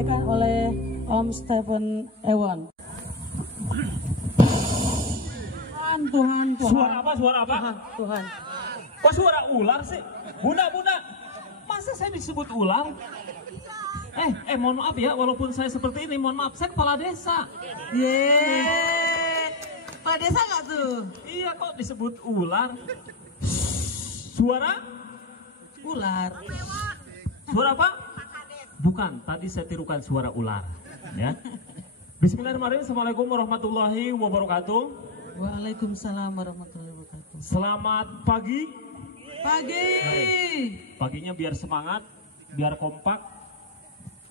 disampaikan oleh Om Stephen Ewon. Tuhan. Suara apa? Tuhan. Kok suara ular sih? Bunda, masa saya disebut ular? Mohon maaf ya, walaupun saya seperti ini, mohon maaf, saya kepala desa. Kepala desa nggak tuh? Iya, kok disebut ular? Suara? Ular. Suara apa? Bukan, tadi saya tirukan suara ular. Ya. Bismillahirrahmanirrahim. Assalamualaikum warahmatullahi wabarakatuh. Waalaikumsalam warahmatullahi wabarakatuh. Selamat pagi. Paginya biar semangat, biar kompak.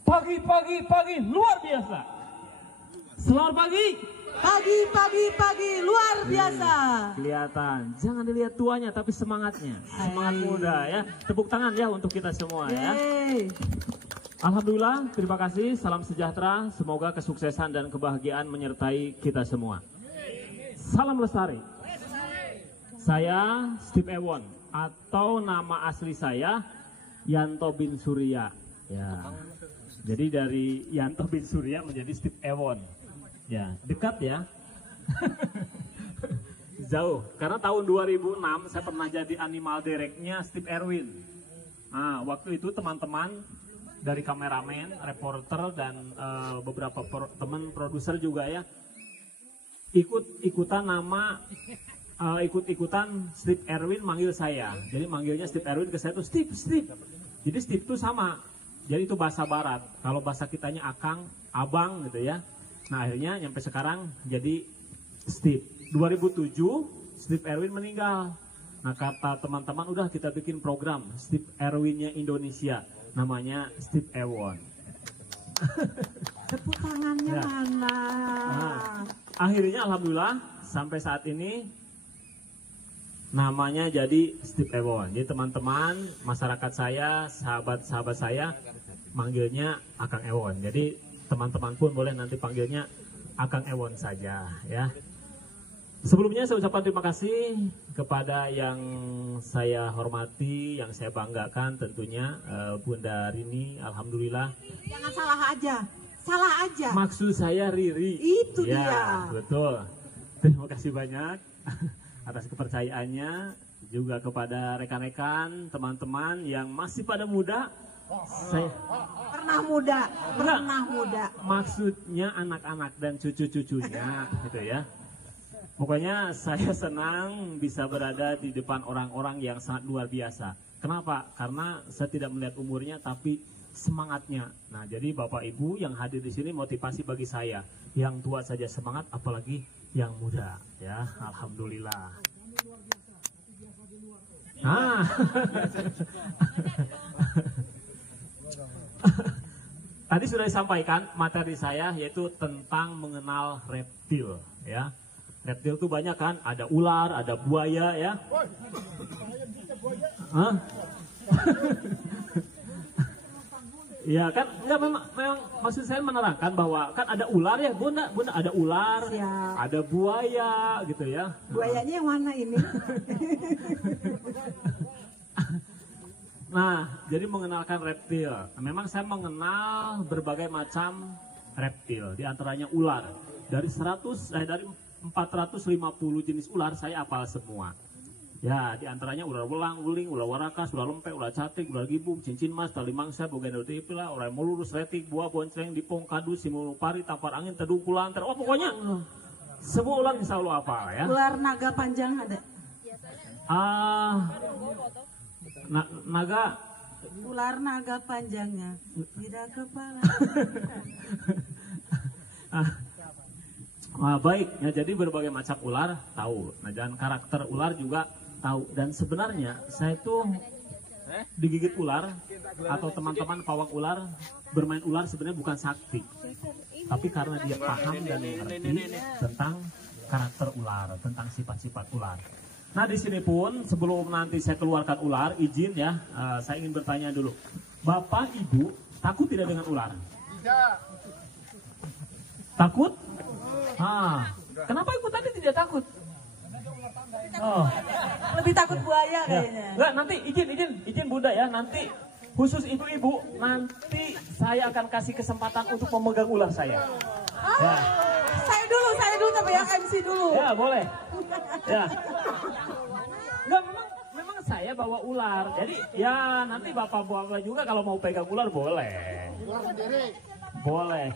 Pagi, luar biasa. Selamat pagi. Pagi, luar biasa. Kelihatan, jangan dilihat tuanya tapi semangatnya. Semangat muda ya. Tepuk tangan ya untuk kita semua ya. Alhamdulillah, terima kasih. Salam sejahtera. Semoga kesuksesan dan kebahagiaan menyertai kita semua. Salam lestari. Saya Steve Ewon atau nama asli saya Yanto bin Surya. Ya. Jadi dari Yanto bin Surya menjadi Steve Ewon. Ya, dekat ya. Jauh. Karena tahun 2006 saya pernah jadi animal directnya Steve Erwin. Nah, waktu itu teman-teman dari kameramen, reporter dan beberapa teman produser juga ya ikut-ikutan Steve Erwin manggil saya. Jadi manggilnya Steve Erwin ke saya tuh Steve. Jadi Steve itu sama. Jadi itu bahasa barat. Kalau bahasa kitanya akang, abang gitu ya. Nah akhirnya nyampe sekarang jadi Steve. 2007 Steve Erwin meninggal. Nah kata teman-teman udah kita bikin program Steve Erwinnya Indonesia. Namanya Steve Ewon. Tepuk tangannya Ya. mana? Nah, akhirnya alhamdulillah sampai saat ini namanya jadi Steve Ewon. Jadi teman-teman, masyarakat saya, sahabat-sahabat saya manggilnya Akang Ewon. Jadi teman-teman pun boleh nanti panggilnya Akang Ewon saja ya. Sebelumnya saya ucapkan terima kasih kepada yang saya hormati, yang saya banggakan tentunya Bunda Rini, alhamdulillah. Jangan salah aja. Maksud saya Riri. Itu ya, dia. Betul. Terima kasih banyak atas kepercayaannya, juga kepada rekan-rekan, teman-teman yang masih pada muda. Saya Pernah muda. maksudnya anak-anak dan cucu-cucunya gitu ya. Pokoknya saya senang bisa berada di depan orang-orang yang sangat luar biasa. Kenapa? Karena saya tidak melihat umurnya tapi semangatnya. Nah, jadi Bapak Ibu yang hadir di sini motivasi bagi saya. Yang tua saja semangat, apalagi yang muda ya. Alhamdulillah. Nah. Tadi sudah disampaikan materi saya yaitu tentang mengenal reptil ya. Reptil itu banyak kan, ada ular, ada buaya ya. Hah? Ya kan, enggak memang maksud saya menerangkan bahwa kan ada ular ya, Bunda ada ular, Siap. ada buaya gitu ya. Buayanya yang mana ini? Nah, jadi mengenalkan reptil. Memang saya mengenal berbagai macam reptil, di antaranya ular. Dari 450 jenis ular saya hafal semua. Ya, di antaranya ular welang, wuling, ular warakas, ular lempek, ular catik, ular gibung, cincin mas, tali mangsa, bogendotipila, ular mulurus, retik, buah, bonceng, dipong, kadu, simulu, pari, tampar angin, teduh, kulanter. Oh, pokoknya semua ular insya Allah hafal ya. Ular naga panjang ada. Naga. Ular naga panjangnya tidak kepala. Baik, ya jadi berbagai macam ular tahu. Nah, dan karakter ular juga tahu. Dan sebenarnya saya tuh digigit ular atau teman-teman pawang ular bermain ular sebenarnya bukan sakti, tapi karena dia paham dan mengerti tentang karakter ular, tentang sifat-sifat ular. Nah di sini pun sebelum nanti saya keluarkan ular, izin ya, saya ingin bertanya dulu, Bapak Ibu takut tidak dengan ular? Tidak. Takut? Kenapa Ibu tadi tidak takut? Oh. Lebih takut buaya kayaknya. Enggak, nanti izin Bunda ya, nanti khusus ibu-ibu, nanti saya akan kasih kesempatan untuk memegang ular saya. Ya. Saya dulu tapi yang MC dulu. Ya, boleh. Ya. Enggak, memang saya bawa ular. Jadi ya nanti bapak-bapak juga kalau mau pegang ular boleh. Ular sendiri. Boleh.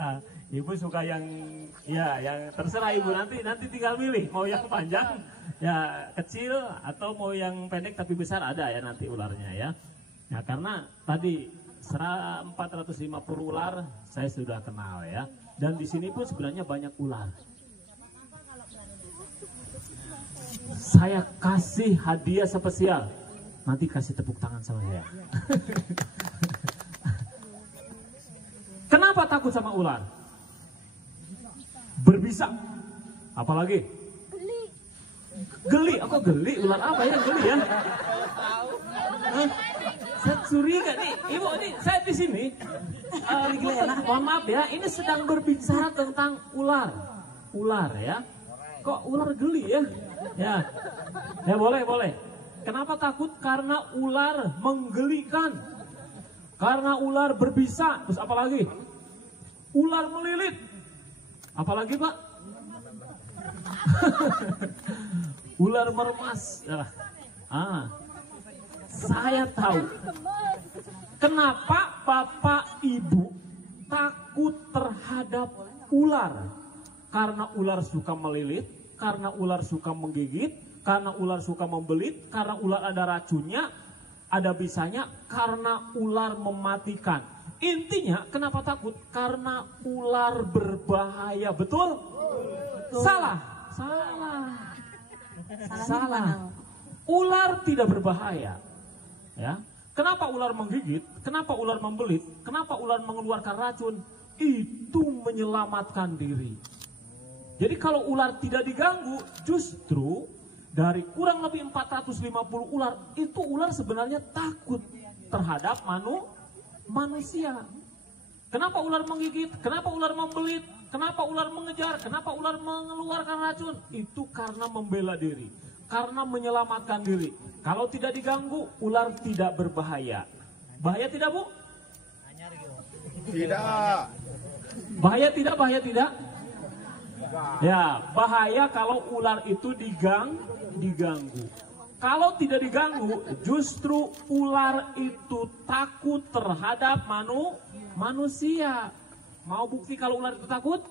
Nah, ibu suka yang terserah ibu, nanti tinggal milih mau yang panjang ya kecil atau mau yang pendek tapi besar, ada ya nanti ularnya ya. Nah, karena tadi 450 ular saya sudah kenal ya, dan di sini pun sebenarnya banyak ular. Saya kasih hadiah spesial, nanti kasih tepuk tangan sama saya. Kenapa takut sama ular? Berbisa. Apalagi? Geli. Aku geli? Ular apa ya geli ya? Hah? Saya curiga nih, ibu ini saya di sini. Mohon maaf ya, ini sedang berbicara tentang ular. Ular ya. Kok ular geli ya? Ya boleh. Kenapa takut? Karena ular menggelikan. Karena ular berbisa. Terus apa lagi? Ular melilit. Apalagi Pak? Ular meremas. Saya tahu kenapa Bapak Ibu takut terhadap ular. Karena ular suka melilit, karena ular suka menggigit, karena ular suka membelit, karena ular ada racunnya, ada bisanya, karena ular mematikan. Intinya kenapa takut? Karena ular berbahaya. Betul? Salah. Ular tidak berbahaya. Ya. Kenapa ular menggigit? Kenapa ular membelit? Kenapa ular mengeluarkan racun? Itu menyelamatkan diri. Jadi kalau ular tidak diganggu, justru dari kurang lebih 450 ular, itu ular sebenarnya takut terhadap manusia. Kenapa ular menggigit? Kenapa ular membelit? Kenapa ular mengejar? Kenapa ular mengeluarkan racun? Itu karena membela diri, karena menyelamatkan diri. Kalau tidak diganggu, ular tidak berbahaya. Bahaya tidak, Bu? Tidak. Bahaya tidak? Ya, bahaya kalau ular itu diganggu. Kalau tidak diganggu, justru ular itu takut terhadap manusia. Mau bukti kalau ular itu takut?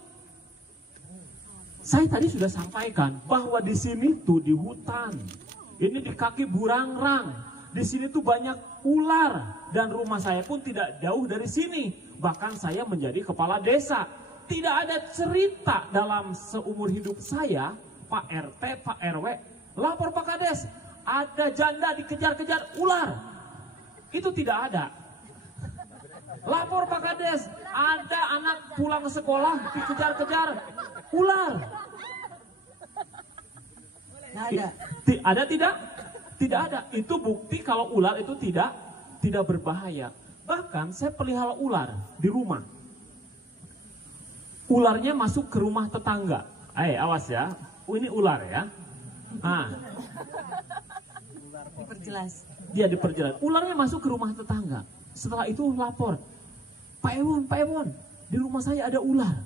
Saya tadi sudah sampaikan bahwa di sini tuh di hutan, ini di kaki Burangrang, di sini tuh banyak ular, dan rumah saya pun tidak jauh dari sini. Bahkan saya menjadi kepala desa. Tidak ada cerita dalam seumur hidup saya, Pak RT, Pak RW, lapor Pak Kades, ada janda dikejar-kejar ular. Itu tidak ada. Lapor Pak Kades, ada anak pulang sekolah dikejar-kejar ular. Ada tidak? Tidak ada. Itu bukti kalau ular itu tidak berbahaya. Bahkan saya pelihara ular di rumah. Ularnya masuk ke rumah tetangga. Awas ya. Ini ular ya. Diperjelas. Dia diperjelas. Ularnya masuk ke rumah tetangga. Setelah itu lapor. Pak Ewon, di rumah saya ada ular.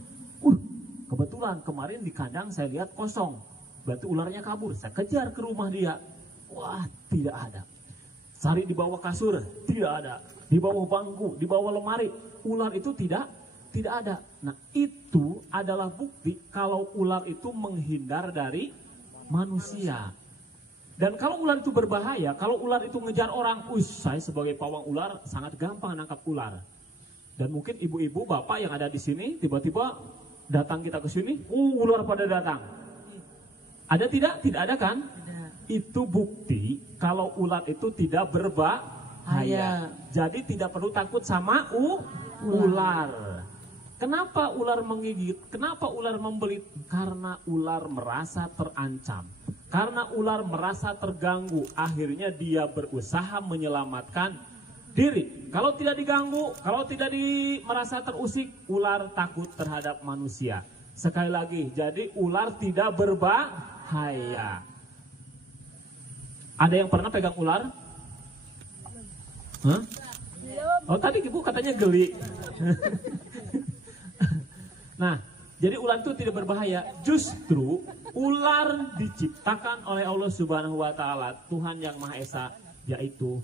Kebetulan kemarin di kandang saya lihat kosong. Berarti ularnya kabur. Saya kejar ke rumah dia. Wah, tidak ada. Cari di bawah kasur, tidak ada. Di bawah bangku, di bawah lemari, ular itu tidak ada. Nah, itu adalah bukti kalau ular itu menghindar dari manusia. Dan kalau ular itu berbahaya, kalau ular itu ngejar orang, saya sebagai pawang ular sangat gampang nangkap ular. Dan mungkin ibu-ibu, bapak yang ada di sini, tiba-tiba datang kita ke sini, ular pada datang. Ada tidak? Tidak ada kan? Tidak. Itu bukti kalau ular itu tidak berbahaya. Jadi tidak perlu takut sama ular. Kenapa ular menggigit? Kenapa ular membelit? Karena ular merasa terancam. Karena ular merasa terganggu. Akhirnya dia berusaha menyelamatkan diri. Kalau tidak diganggu, kalau tidak merasa terusik, ular takut terhadap manusia. Sekali lagi, jadi ular tidak berbahaya. Ada yang pernah pegang ular? Hah? Oh tadi ibu katanya geli. Nah, jadi ular itu tidak berbahaya. Justru ular diciptakan oleh Allah Subhanahu wa taala, Tuhan yang Maha Esa, yaitu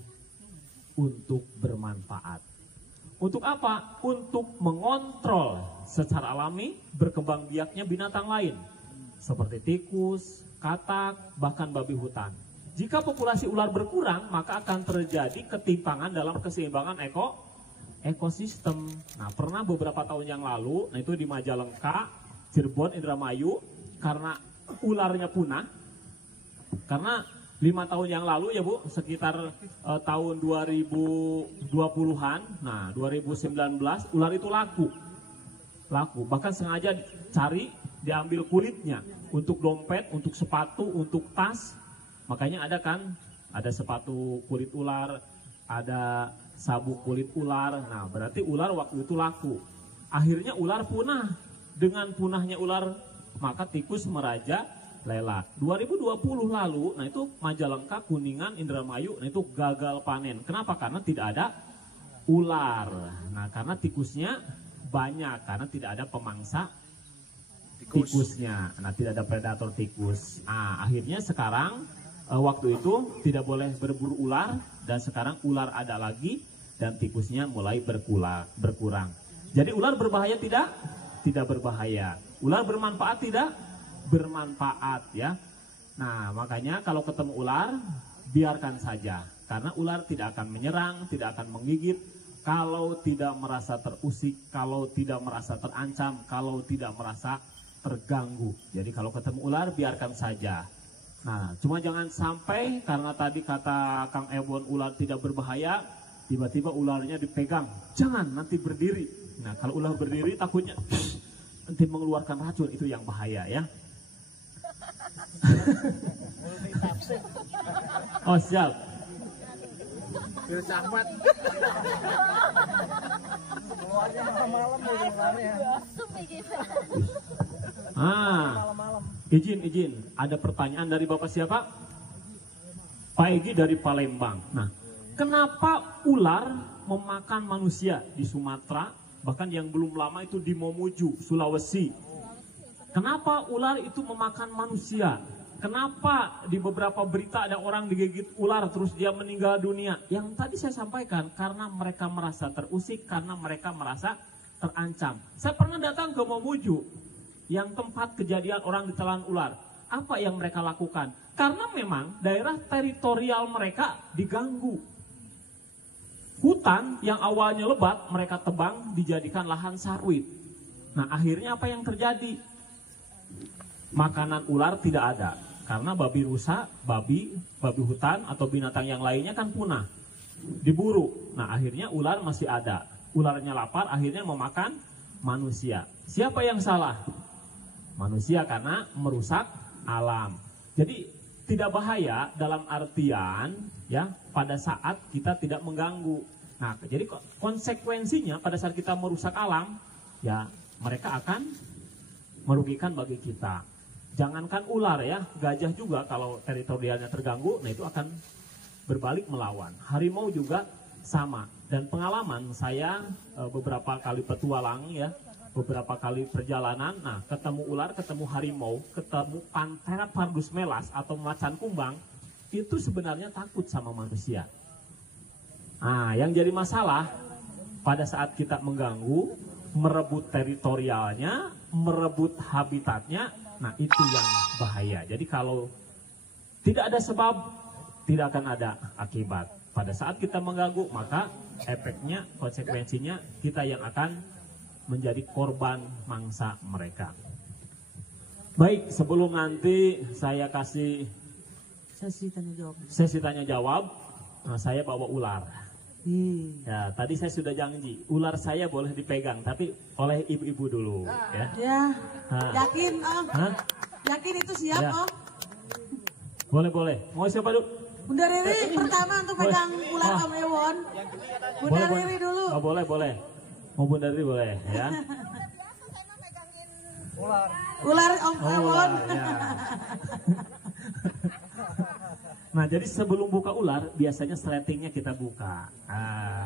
untuk bermanfaat. Untuk apa? Untuk mengontrol secara alami berkembang biaknya binatang lain seperti tikus, katak, bahkan babi hutan. Jika populasi ular berkurang, maka akan terjadi ketimpangan dalam keseimbangan ekosistem. Nah, pernah beberapa tahun yang lalu, nah itu di Majalengka, Cirebon, Indramayu, karena ularnya punah. Karena 5 tahun yang lalu ya Bu, sekitar tahun 2020-an, nah 2019 ular itu laku. Bahkan sengaja cari, diambil kulitnya untuk dompet, untuk sepatu, untuk tas. Makanya ada sepatu kulit ular, ada sabuk kulit ular. Nah, berarti ular waktu itu laku. Akhirnya ular punah. Dengan punahnya ular, maka tikus meraja lela. 2020 lalu, nah itu Majalengka, Kuningan, Indramayu, nah itu gagal panen. Kenapa? Karena tidak ada ular. Nah, karena tikusnya banyak, karena tidak ada pemangsa tikusnya. Nah, tidak ada predator tikus. Nah, akhirnya sekarang waktu itu tidak boleh berburu ular, dan sekarang ular ada lagi dan tikusnya mulai berkurang. Jadi ular berbahaya tidak? Tidak berbahaya. Ular bermanfaat tidak? Bermanfaat ya. Nah, makanya kalau ketemu ular biarkan saja, karena ular tidak akan menyerang, tidak akan menggigit kalau tidak merasa terusik, kalau tidak merasa terancam, kalau tidak merasa terganggu. Jadi kalau ketemu ular biarkan saja. Nah, cuma jangan sampai karena tadi kata Kang Ewon ular tidak berbahaya, tiba-tiba ularnya dipegang. Jangan, nanti berdiri. Nah, kalau ular berdiri takutnya nanti mengeluarkan racun, itu yang bahaya ya. Oh siap. Filsafat. Keluarnya malam-malam ularnya. Izin. Ada pertanyaan dari Bapak siapa? Pak Egi dari Palembang. Nah, kenapa ular memakan manusia di Sumatera, bahkan yang belum lama itu di Mamuju, Sulawesi? Kenapa ular itu memakan manusia? Kenapa di beberapa berita ada orang digigit ular terus dia meninggal dunia? Yang tadi saya sampaikan, karena mereka merasa terusik, karena mereka merasa terancam. Saya pernah datang ke Mamuju, yang tempat kejadian orang ditelan ular. Apa yang mereka lakukan? Karena memang daerah teritorial mereka diganggu. Hutan yang awalnya lebat, mereka tebang, dijadikan lahan sawit. Nah, akhirnya apa yang terjadi? Makanan ular tidak ada. Karena babi rusa, babi hutan atau binatang yang lainnya kan punah, diburu. Nah, akhirnya ular masih ada. Ularnya lapar, akhirnya memakan manusia. Siapa yang salah? Manusia, karena merusak alam. Jadi tidak bahaya dalam artian ya pada saat kita tidak mengganggu. Nah, jadi konsekuensinya pada saat kita merusak alam, ya mereka akan merugikan bagi kita. Jangankan ular ya, gajah juga kalau teritorialnya terganggu, nah itu akan berbalik melawan. Harimau juga sama. Dan pengalaman saya beberapa kali petualang ya, beberapa kali perjalanan, nah ketemu ular, ketemu harimau, ketemu Panthera pardus melas atau macan kumbang, itu sebenarnya takut sama manusia. Nah, yang jadi masalah pada saat kita mengganggu, merebut teritorialnya, merebut habitatnya, nah itu yang bahaya. Jadi kalau tidak ada sebab, tidak akan ada akibat. Pada saat kita mengganggu, maka efeknya, konsekuensinya kita yang akan menjadi korban mangsa mereka. Baik, sebelum nanti saya kasih sesi tanya jawab, nah saya bawa ular. Ya, tadi saya sudah janji, ular saya boleh dipegang, tapi oleh ibu-ibu dulu. Ya, Yakin, Om? Yakin itu siap, Ya. Om? Boleh. Mau siapa dulu? Bunda Riri pertama untuk pegang ular Om Ewon. Bunda Riri dulu. Oh, boleh. Mau Bunda Riri boleh, ya. Ular Om Ewon. Ya. Nah, jadi sebelum buka ular, biasanya sletingnya kita buka.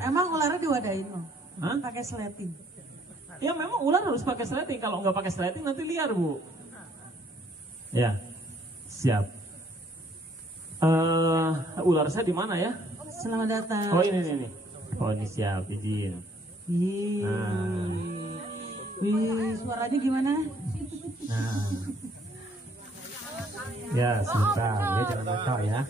Emang ularnya diwadain Om? Hah? Pakai sleting. Ya memang ular harus pakai sleting. Kalau nggak pakai sleting nanti liar, Bu. Ya, siap. Ular saya di mana ya? Selamat datang. Oh ini. Oh ini siap, izin. Wih, suaranya gimana? Nah. Ya, sebentar. Ya, jangan nakal ya.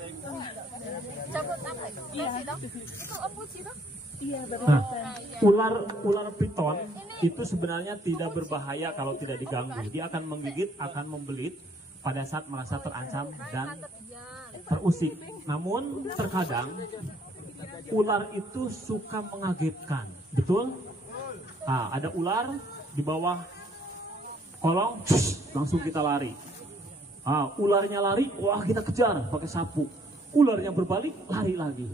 Nah, ular piton itu sebenarnya tidak berbahaya kalau tidak diganggu. Dia akan menggigit, akan membelit pada saat merasa terancam dan terusik. Namun terkadang ular itu suka mengagetkan, betul? Ada ular di bawah kolong, langsung kita lari. Ularnya lari, wah kita kejar pakai sapu. Ularnya berbalik, lari lagi.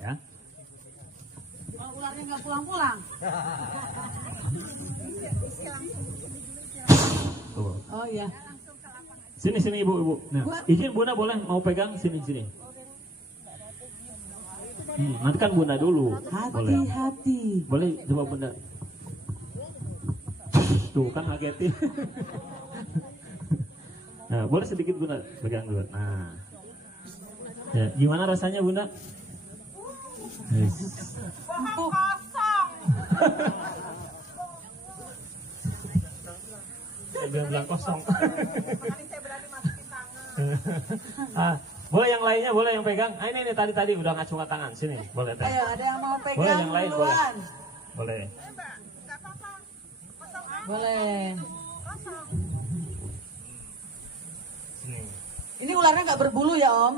Ya. Kalau ularnya nggak pulang-pulang. Oh iya. Sini ibu. Nah, izin Bunda boleh mau pegang sini. Nanti kan Bunda dulu. Hati-hati. Boleh coba Bunda. Tuh kan ngagetin. Nah, boleh sedikit Bunda pegang dulu. Nah. Ya, gimana rasanya Bunda? Empuk. Bilang kosong. Boleh yang lainnya, boleh yang pegang. Ini tadi udah ngacungan tangan. Sini, boleh teh. Ayo, ada yang mau pegang Boleh yang lain, duluan. Boleh. Boleh. Sini. Ini ularnya nggak berbulu ya Om?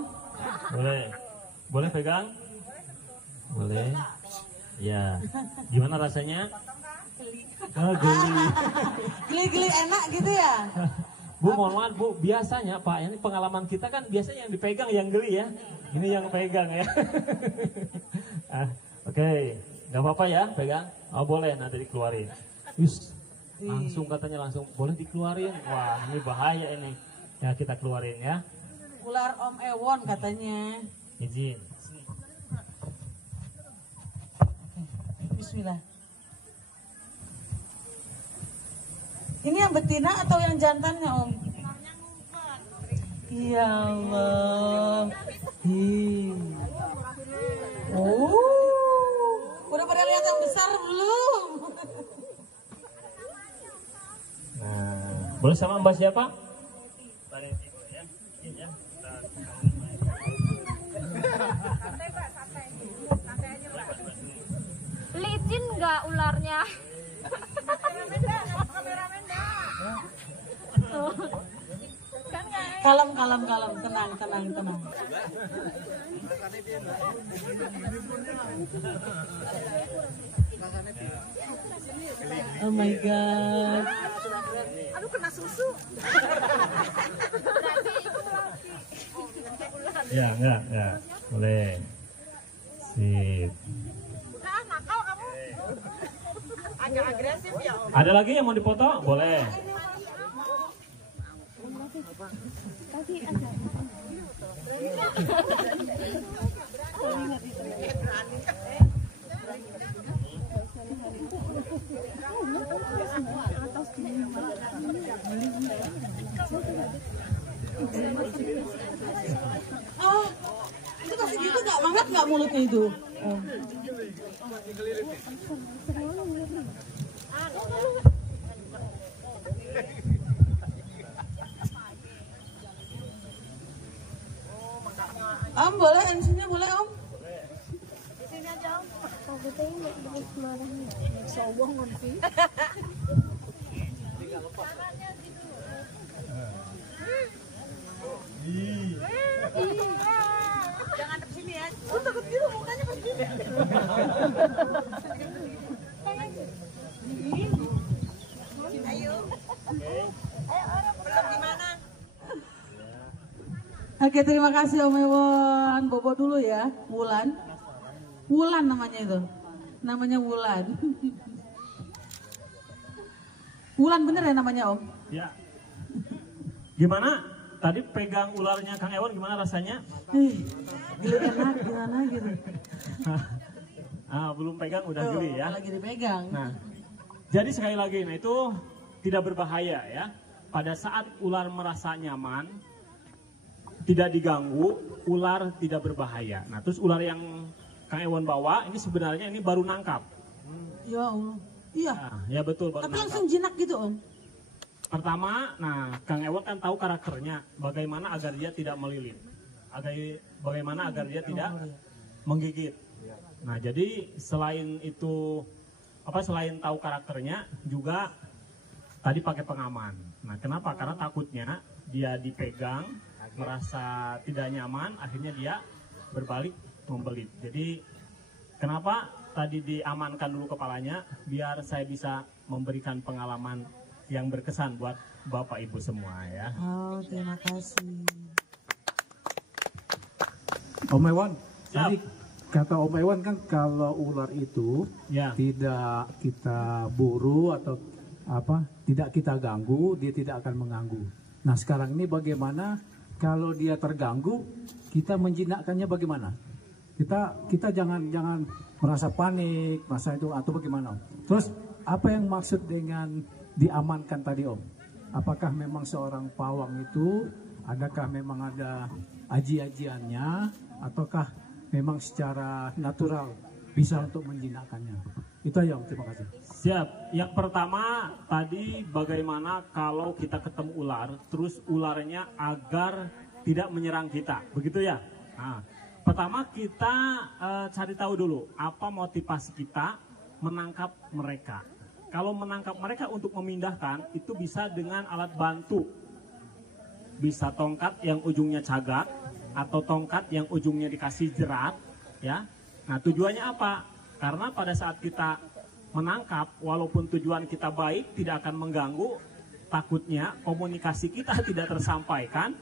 Boleh pegang? Boleh. Ya. Gimana rasanya? Geli. Geli-geli enak gitu ya? Bu, mohon maaf Bu, biasanya Pak, ini pengalaman kita kan biasanya yang dipegang yang geli ya. Ini yang pegang ya. Oke. Gak apa-apa ya pegang? Oh boleh, nanti dikeluarin. Langsung katanya boleh dikeluarin. Wah ini bahaya ini. Ya kita keluarin ya. Ular Om Ewon katanya. Izin. Bismillah. Ini yang betina atau yang jantannya Om? Ya Allah. Udah pada lihat yang besar belum? Nah, boleh sama Mbak siapa? Licin nggak ularnya? Kalem, tenang. Oh my God. Aduh kena susu. Ya, enggak. Boleh. Sip. Nakal kamu. Agak agresif ya Om. Ada lagi yang mau dipoto? Boleh. Oh, itu masih gitu nggak banget nggak mulutnya itu? Oh. Om boleh MC-nya boleh Om? Di sini aja Om. Aku tadi mau kemana? Sombong ngerti. Jangan ke sini ya. Oh, takut gitu mukanya pasti. Ayo. Belum gimana? Oke, terima kasih Om Ewon. Bobo dulu ya, Wulan. Wulan namanya itu. Namanya Wulan. Wulan bener ya namanya Om? Ya. Gimana? tadi pegang ularnya Kang Ewan gimana rasanya? Geli enak gimana gitu. Belum pegang udah geli ya. Lagi dipegang. Nah, jadi sekali lagi, nah itu tidak berbahaya ya. Pada saat ular merasa nyaman, tidak diganggu, ular tidak berbahaya. Nah, terus ular yang Kang Ewan bawa ini sebenarnya ini baru nangkap. Ya Allah. Iya. Nah, ya betul baru Tapi nangkap. langsung jinak gitu Om. Pertama, nah Kang Ewan kan tahu karakternya, bagaimana agar dia tidak melilit, bagaimana agar dia tidak menggigit. Nah, jadi selain itu, selain tahu karakternya, juga tadi pakai pengaman. Nah, kenapa? Karena takutnya dia dipegang, merasa tidak nyaman, akhirnya dia berbalik membelit. Jadi, kenapa tadi diamankan dulu kepalanya? Biar saya bisa memberikan pengalaman yang berkesan buat Bapak Ibu semua ya. Oh, terima kasih. Om Ewan, Siap. tadi kata Om Ewan kan kalau ular itu Ya. tidak kita buru atau tidak kita ganggu, dia tidak akan mengganggu. Nah sekarang ini bagaimana kalau dia terganggu, kita menjinakkannya bagaimana? Kita jangan merasa panik, merasa itu atau bagaimana? Terus apa yang maksud dengan diamankan tadi Om? Apakah memang seorang pawang itu, adakah memang ada aji-ajiannya, ataukah memang secara natural bisa untuk menjinakkannya? Itu aja Om, terima kasih. Siap. Yang pertama tadi bagaimana kalau kita ketemu ular, terus ularnya agar tidak menyerang kita, begitu ya? Nah, pertama kita cari tahu dulu apa motivasi kita menangkap mereka. Kalau menangkap mereka untuk memindahkan itu bisa dengan alat bantu, bisa tongkat yang ujungnya cagak atau tongkat yang ujungnya dikasih jerat, ya. Nah tujuannya apa? Karena pada saat kita menangkap, walaupun tujuan kita baik, tidak akan mengganggu, takutnya komunikasi kita tidak tersampaikan,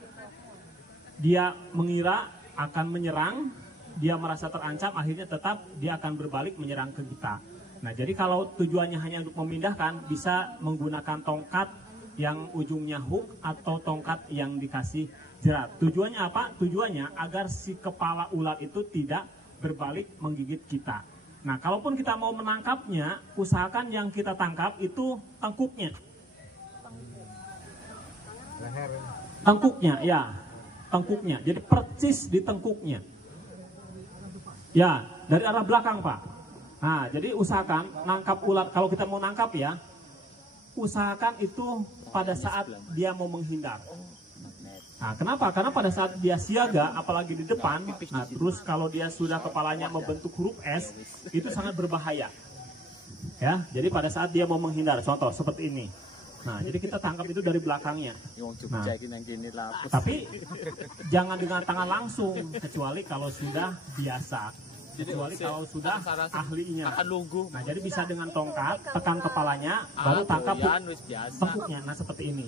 dia mengira akan menyerang, dia merasa terancam, akhirnya tetap dia akan berbalik menyerang ke kita. Nah jadi kalau tujuannya hanya untuk memindahkan, bisa menggunakan tongkat yang ujungnya hook atau tongkat yang dikasih jerat. Tujuannya apa? Tujuannya agar si kepala ular itu tidak berbalik menggigit kita. Nah kalaupun kita mau menangkapnya, usahakan yang kita tangkap itu tengkuknya. Tengkuknya, ya. Tengkuknya, jadi persis di tengkuknya. Ya, dari arah belakang Pak. Nah, jadi usahakan nangkap ular, kalau kita mau nangkap ya, usahakan itu pada saat dia mau menghindar. Nah, kenapa? Karena pada saat dia siaga, apalagi di depan, nah terus kalau dia sudah kepalanya membentuk huruf S, itu sangat berbahaya. Ya, jadi pada saat dia mau menghindar, contoh seperti ini. Nah, jadi kita tangkap itu dari belakangnya. Nah, tapi jangan dengan tangan langsung, kecuali kalau sudah biasa. Kecuali kalau sudah ahlinya. Nah, jadi bisa dengan tongkat, tekan kepalanya, baru tangkap tengkuknya. Nah, seperti ini.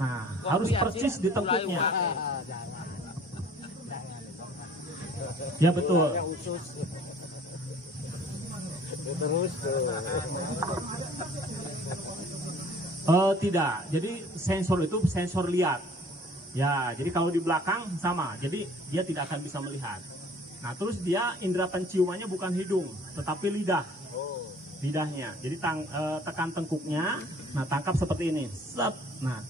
Nah, harus persis di tengkuknya. Ya, betul. Tidak, jadi sensor itu sensor lihat. Ya, jadi kalau di belakang sama, jadi dia tidak akan bisa melihat. Nah, terus dia indera penciumannya bukan hidung, tetapi lidah. Lidahnya. Jadi tekan tengkuknya, nah tangkap seperti ini. Set. Nah,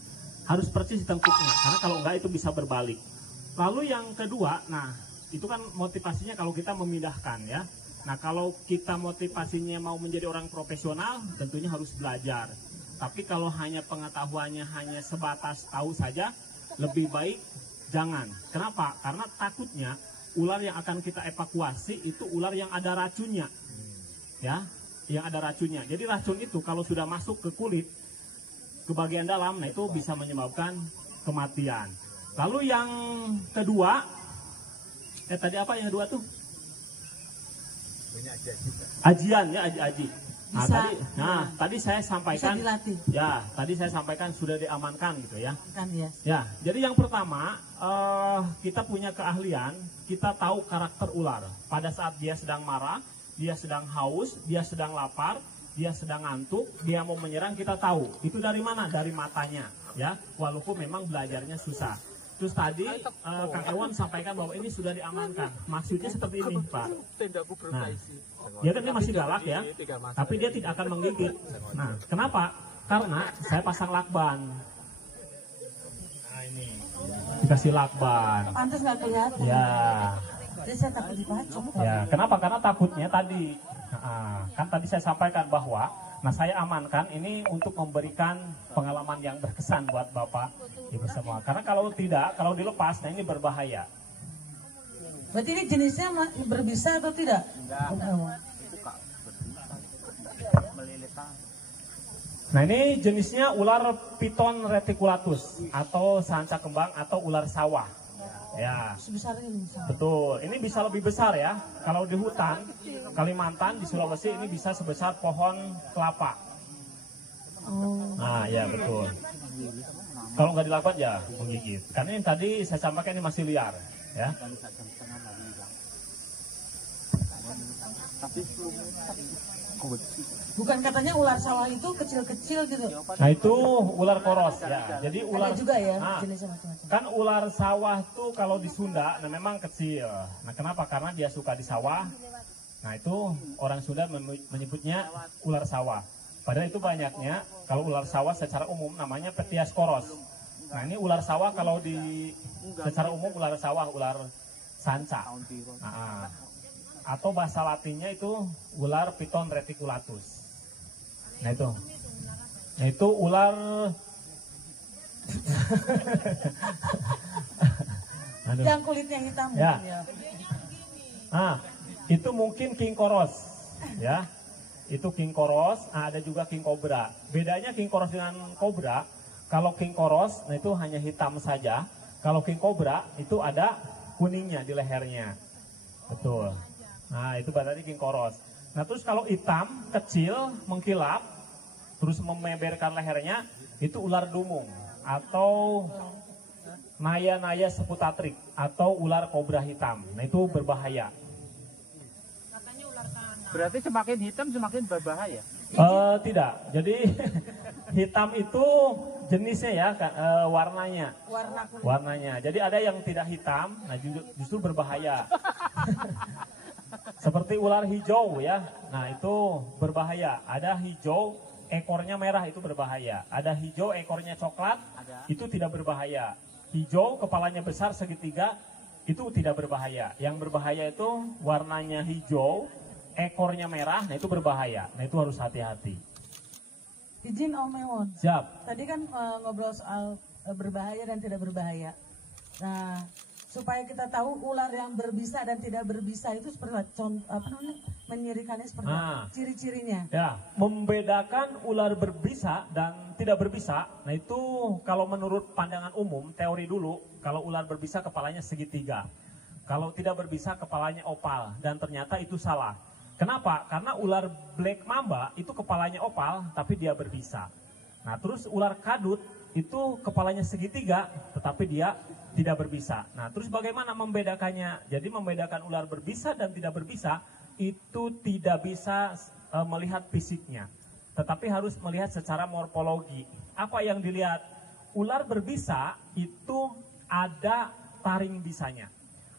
harus persis di tengkuknya, karena kalau enggak itu bisa berbalik. Lalu yang kedua, nah itu kan motivasinya kalau kita memindahkan ya. Nah, kalau kita motivasinya mau menjadi orang profesional, tentunya harus belajar. Tapi kalau hanya pengetahuannya hanya sebatas tahu saja, lebih baik jangan. Kenapa? Karena takutnya ular yang akan kita evakuasi itu ular yang ada racunnya. Ya, yang ada racunnya. Jadi racun itu kalau sudah masuk ke kulit, ke bagian dalam, nah itu bisa menyebabkan kematian. Lalu yang kedua, tadi apa yang kedua tuh? Ajian ya, aji. Nah, tadi saya sampaikan, tadi saya sampaikan sudah diamankan gitu ya. Ya, jadi yang pertama kita punya keahlian, kita tahu karakter ular. Pada saat dia sedang marah, dia sedang haus, dia sedang lapar, dia sedang ngantuk, dia mau menyerang, kita tahu. Itu dari mana? Dari matanya. ya, walaupun memang belajarnya susah. Terus tadi Kang Ewan sampaikan bahwa ini sudah diamankan. Maksudnya seperti ini, Pak. Nah, dia kan ini masih galak ya, tapi dia tidak akan menggigit. Nah, kenapa? Karena saya pasang lakban. Nah, ini dikasih lakban. Pantas nggak kelihatan. Ya. Jadi saya takut dibacok. Ya, kenapa? Karena takutnya tadi, kan tadi saya sampaikan bahwa, saya amankan ini untuk memberikan pengalaman yang berkesan buat Bapak, Ibu semua. Karena kalau tidak, kalau dilepas, nah ini berbahaya. Berarti ini jenisnya berbisa atau tidak? Nah ini jenisnya ular Piton reticulatus atau sanca kembang atau ular sawah. Ya, Sebesar ini. betul. Ini bisa lebih besar ya. Kalau di hutan Kalimantan di Sulawesi ini bisa sebesar pohon kelapa. Oh. Nah, ya betul. Kalau nggak dilakukan ya menggigit. Karena yang tadi saya sampaikan ini masih liar, ya. Bukan katanya ular sawah itu kecil-kecil gitu. Nah itu ular koros ya. Jadi ular Ada juga ya nah, jenisnya macam-macam. kan ular sawah tuh kalau di Sunda, nah memang kecil. Nah kenapa? Karena dia suka di sawah. Nah itu orang Sunda menyebutnya ular sawah. Padahal itu banyaknya. Kalau ular sawah secara umum namanya Petias koros. Nah ini ular sawah kalau di secara umum ular sawah ular sanca. Nah, atau bahasa latinnya itu ular Piton reticulatus. Nah itu ular Yang kulitnya hitam. Ya. Ya. Nah, itu mungkin king koros, ya. Itu king koros, ada juga king cobra. Bedanya king koros dengan cobra, kalau king koros, nah itu hanya hitam saja. Kalau king cobra itu ada kuningnya di lehernya, betul. Nah itu berarti king koros. Nah terus kalau hitam, kecil, mengkilap, terus memeberkan lehernya, itu ular dumung atau naya-naya seputatrik atau ular kobra hitam. Nah itu berbahaya. Berarti semakin hitam semakin berbahaya. Tidak, jadi hitam itu jenisnya ya, warnanya. Warnanya. Jadi ada yang tidak hitam, nah justru berbahaya. Seperti ular hijau ya, nah itu berbahaya. Ada hijau, ekornya merah itu berbahaya. Ada hijau, ekornya coklat, itu tidak berbahaya. Hijau, kepalanya besar segitiga, itu tidak berbahaya. Yang berbahaya itu warnanya hijau, ekornya merah, nah itu berbahaya. Nah itu harus hati-hati. Izin Om Ewon. Siap. Tadi kan ngobrol soal berbahaya dan tidak berbahaya. Nah, supaya kita tahu ular yang berbisa dan tidak berbisa itu seperti apa namanya? Menyirikannya seperti apa? Ciri-cirinya. Ya, membedakan ular berbisa dan tidak berbisa. Nah itu kalau menurut pandangan umum, teori dulu, kalau ular berbisa kepalanya segitiga. Kalau tidak berbisa kepalanya opal, dan ternyata itu salah. Kenapa? Karena ular black mamba itu kepalanya opal, tapi dia berbisa. Nah terus ular kadut itu kepalanya segitiga, tetapi dia tidak berbisa. Nah terus bagaimana membedakannya? Jadi membedakan ular berbisa dan tidak berbisa, itu tidak bisa melihat fisiknya. Tetapi harus melihat secara morfologi. Apa yang dilihat? Ular berbisa itu ada taring bisanya,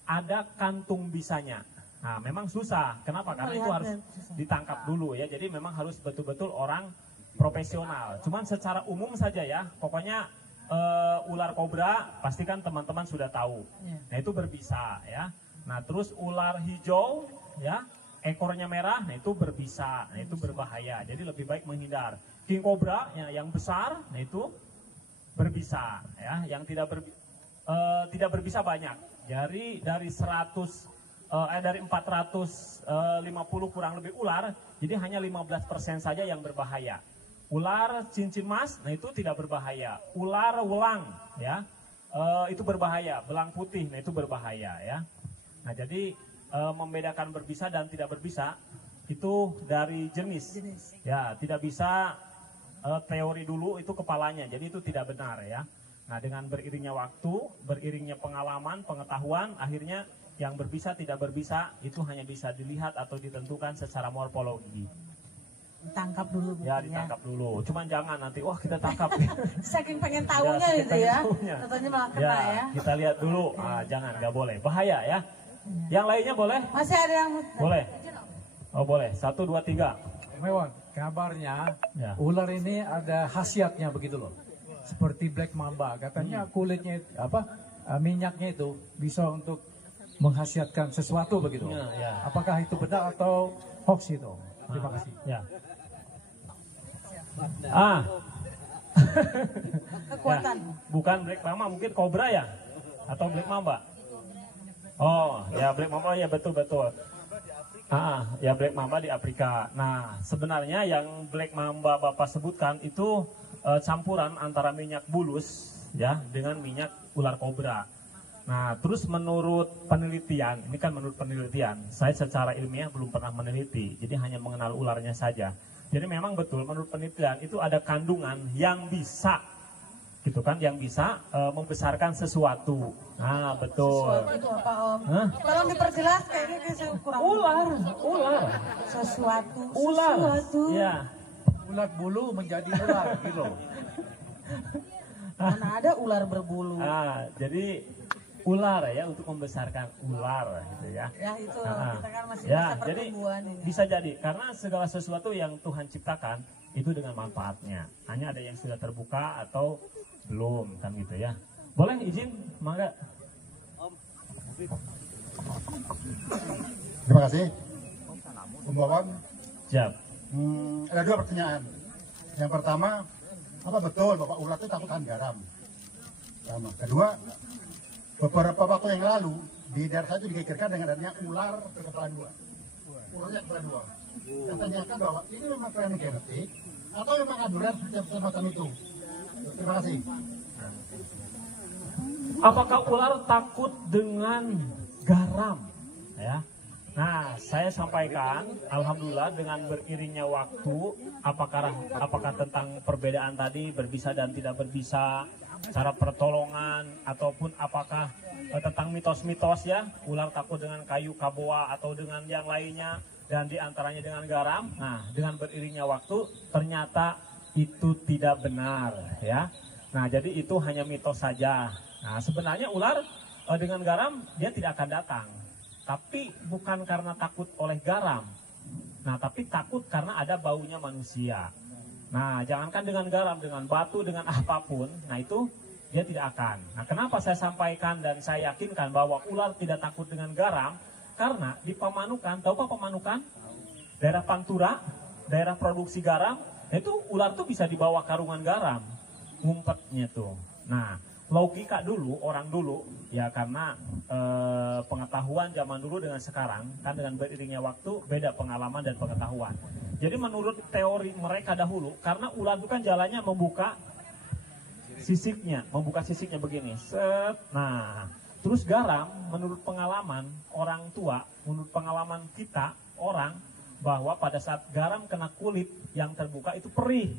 ada kantung bisanya. Nah memang susah, kenapa? Karena itu harus ditangkap dulu ya, jadi memang harus betul-betul orang profesional. Cuman secara umum saja ya, pokoknya ular kobra pastikan teman-teman sudah tahu. Nah itu berbisa ya. Nah terus ular hijau ya, ekornya merah, nah itu berbisa, nah itu berbahaya. Jadi lebih baik menghindar. King cobra ya, yang besar, nah itu berbisa ya, yang tidak berbisa banyak. Dari 450 kurang lebih ular, jadi hanya 15% saja yang berbahaya. Ular cincin mas, nah itu tidak berbahaya. Ular welang, ya, itu berbahaya. Belang putih, nah itu berbahaya, ya. Nah jadi membedakan berbisa dan tidak berbisa itu dari jenis, ya, tidak bisa teori dulu itu kepalanya, jadi itu tidak benar, ya. Nah dengan beriringnya waktu, beriringnya pengalaman, pengetahuan, akhirnya yang berbisa tidak berbisa itu hanya bisa dilihat atau ditentukan secara morfologi. Tangkap dulu. Ya, ditangkap dulu. Cuman jangan nanti, wah kita tangkap. Saking pengen tahunya Ya, gitu ya. tahunya. Tentunya malah kena ya. Kita lihat dulu. Jangan, nggak boleh. Bahaya ya. Yang lainnya boleh? Masih ada yang Boleh. Oh boleh. 1, 2, 3. Mewon, kabarnya Ya. ular ini ada khasiatnya begitu loh. Seperti black mamba, katanya kulitnya minyaknya itu bisa untuk menghasiatkan sesuatu begitu. Ya. Apakah itu benar atau hoax itu? Terima kasih. Ya. kekuatan. Ya, bukan black mamba, mungkin cobra ya? Atau black mamba? Oh, ya black mamba ya betul. Ya black mamba di Afrika. Nah, sebenarnya yang black mamba Bapak sebutkan itu campuran antara minyak bulus ya dengan minyak ular kobra. Nah, terus menurut penelitian, ini kan menurut penelitian, saya secara ilmiah belum pernah meneliti, jadi hanya mengenal ularnya saja. Jadi memang betul menurut penelitian itu ada kandungan yang bisa, gitu kan, yang bisa membesarkan sesuatu. Nah, betul. Sesuatu itu apa Om? Hah? Tolong diperjelas kayaknya saya kurang. Ular. Sesuatu. Ya. Ulat bulu menjadi ular gitu. Mana ada ular berbulu? Jadi ular ya untuk membesarkan ular gitu ya. Ya itu kita kan masih Ya, masa jadi pertumbuhan ini. bisa jadi karena segala sesuatu yang Tuhan ciptakan itu dengan manfaatnya. Hanya ada yang sudah terbuka atau belum kan gitu ya. Boleh izin, mangga. Terima kasih. Om Wawan, Siap. ada 2 pertanyaan. Yang pertama, apa betul Bapak ular itu takut akan garam? Pertama. Kedua, beberapa waktu yang lalu di daerah saya itu digegerkan dengan adanya ular berkepala 2. Ularnya kepala 2. Katanya kan bahwa ini memang karena genetik atau memang aduran semacam itu. Terima kasih. Apakah ular takut dengan garam? Ya. Nah, saya sampaikan, alhamdulillah dengan beriringnya waktu, apakah tentang perbedaan tadi berbisa dan tidak berbisa, cara pertolongan, ataupun apakah tentang mitos-mitos ya, ular takut dengan kayu kaboa atau dengan yang lainnya, dan diantaranya dengan garam. Nah, dengan beriringnya waktu, ternyata itu tidak benar ya. Nah, jadi itu hanya mitos saja. Nah, sebenarnya ular dengan garam dia tidak akan datang. Tapi bukan karena takut oleh garam. Nah, tapi takut karena ada baunya manusia. Nah, jangankan dengan garam, dengan batu, dengan apapun, nah itu dia tidak akan. Nah, kenapa saya sampaikan dan saya yakinkan bahwa ular tidak takut dengan garam? Karena di Pamanukan, tahu Pak Pamanukan? Daerah Pantura, daerah produksi garam, itu ular tuh bisa dibawa karungan garam. Ngumpetnya tuh. Nah, logika dulu, orang dulu, ya karena pengetahuan zaman dulu dengan sekarang, kan dengan beriringnya waktu, beda pengalaman dan pengetahuan. Jadi menurut teori mereka dahulu, karena ular itu kan jalannya membuka sisiknya begini, set. Nah, terus garam, menurut pengalaman orang tua, menurut pengalaman kita, orang, bahwa pada saat garam kena kulit yang terbuka itu perih.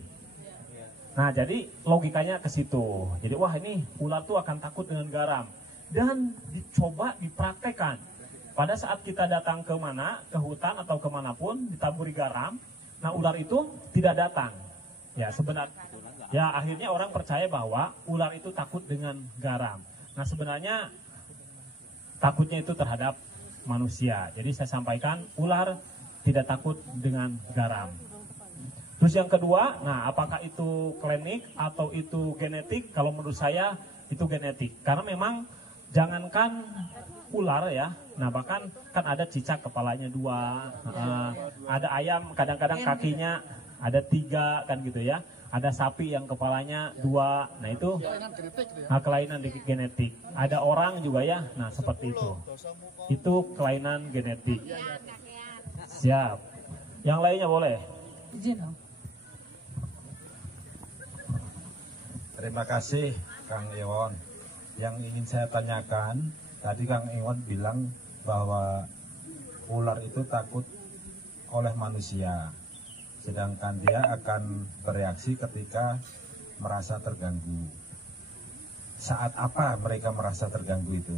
Nah, jadi logikanya ke situ. Jadi wah ini ular tuh akan takut dengan garam. Dan dicoba dipraktekkan. Pada saat kita datang ke mana, ke hutan atau kemanapun, ditaburi garam, nah ular itu tidak datang. Ya sebenarnya, ya akhirnya orang percaya bahwa ular itu takut dengan garam. Nah sebenarnya takutnya itu terhadap manusia. Jadi saya sampaikan ular tidak takut dengan garam. Terus yang kedua, nah apakah itu klinik atau itu genetik? Kalau menurut saya itu genetik. Karena memang jangankan ular ya, nah bahkan kan ada cicak kepalanya 2, ada ayam kadang-kadang kakinya ada 3 kan gitu ya. Ada sapi yang kepalanya 2, nah itu kelainan genetik. Ada orang juga ya, nah seperti itu kelainan genetik. Siap. Yang lainnya boleh. Izin Om. Terima kasih Kang Iwon. Yang ingin saya tanyakan, tadi Kang Iwon bilang bahwa ular itu takut oleh manusia, sedangkan dia akan bereaksi ketika merasa terganggu. Saat apa mereka merasa terganggu itu?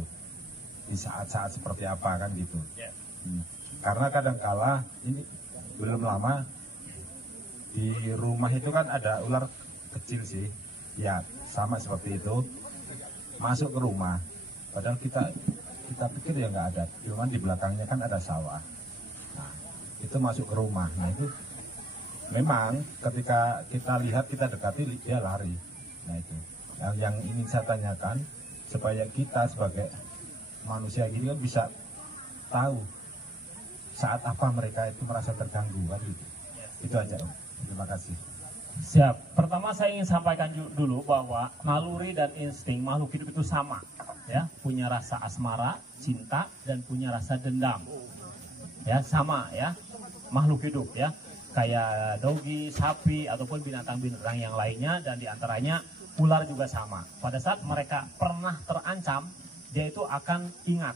Di saat-saat seperti apa kan gitu? Karena kadangkala ini belum lama di rumah itu kan ada ular kecil sih, ya sama seperti itu, masuk ke rumah. Padahal kita pikir ya nggak ada, cuman di belakangnya kan ada sawah. Nah, itu masuk ke rumah. Nah itu memang ketika kita lihat, kita dekati, dia lari. Nah itu yang ingin saya tanyakan, supaya kita sebagai manusia gini kan bisa tahu saat apa mereka itu merasa terganggu kan gitu. Itu aja Om. Terima kasih. Siap. Pertama saya ingin sampaikan dulu bahwa naluri dan insting makhluk hidup itu sama, ya, punya rasa asmara, cinta, dan punya rasa dendam. Ya, sama ya, makhluk hidup ya, kayak dogi, sapi ataupun binatang-binatang yang lainnya, dan diantaranya ular juga sama. Pada saat mereka pernah terancam, dia itu akan ingat,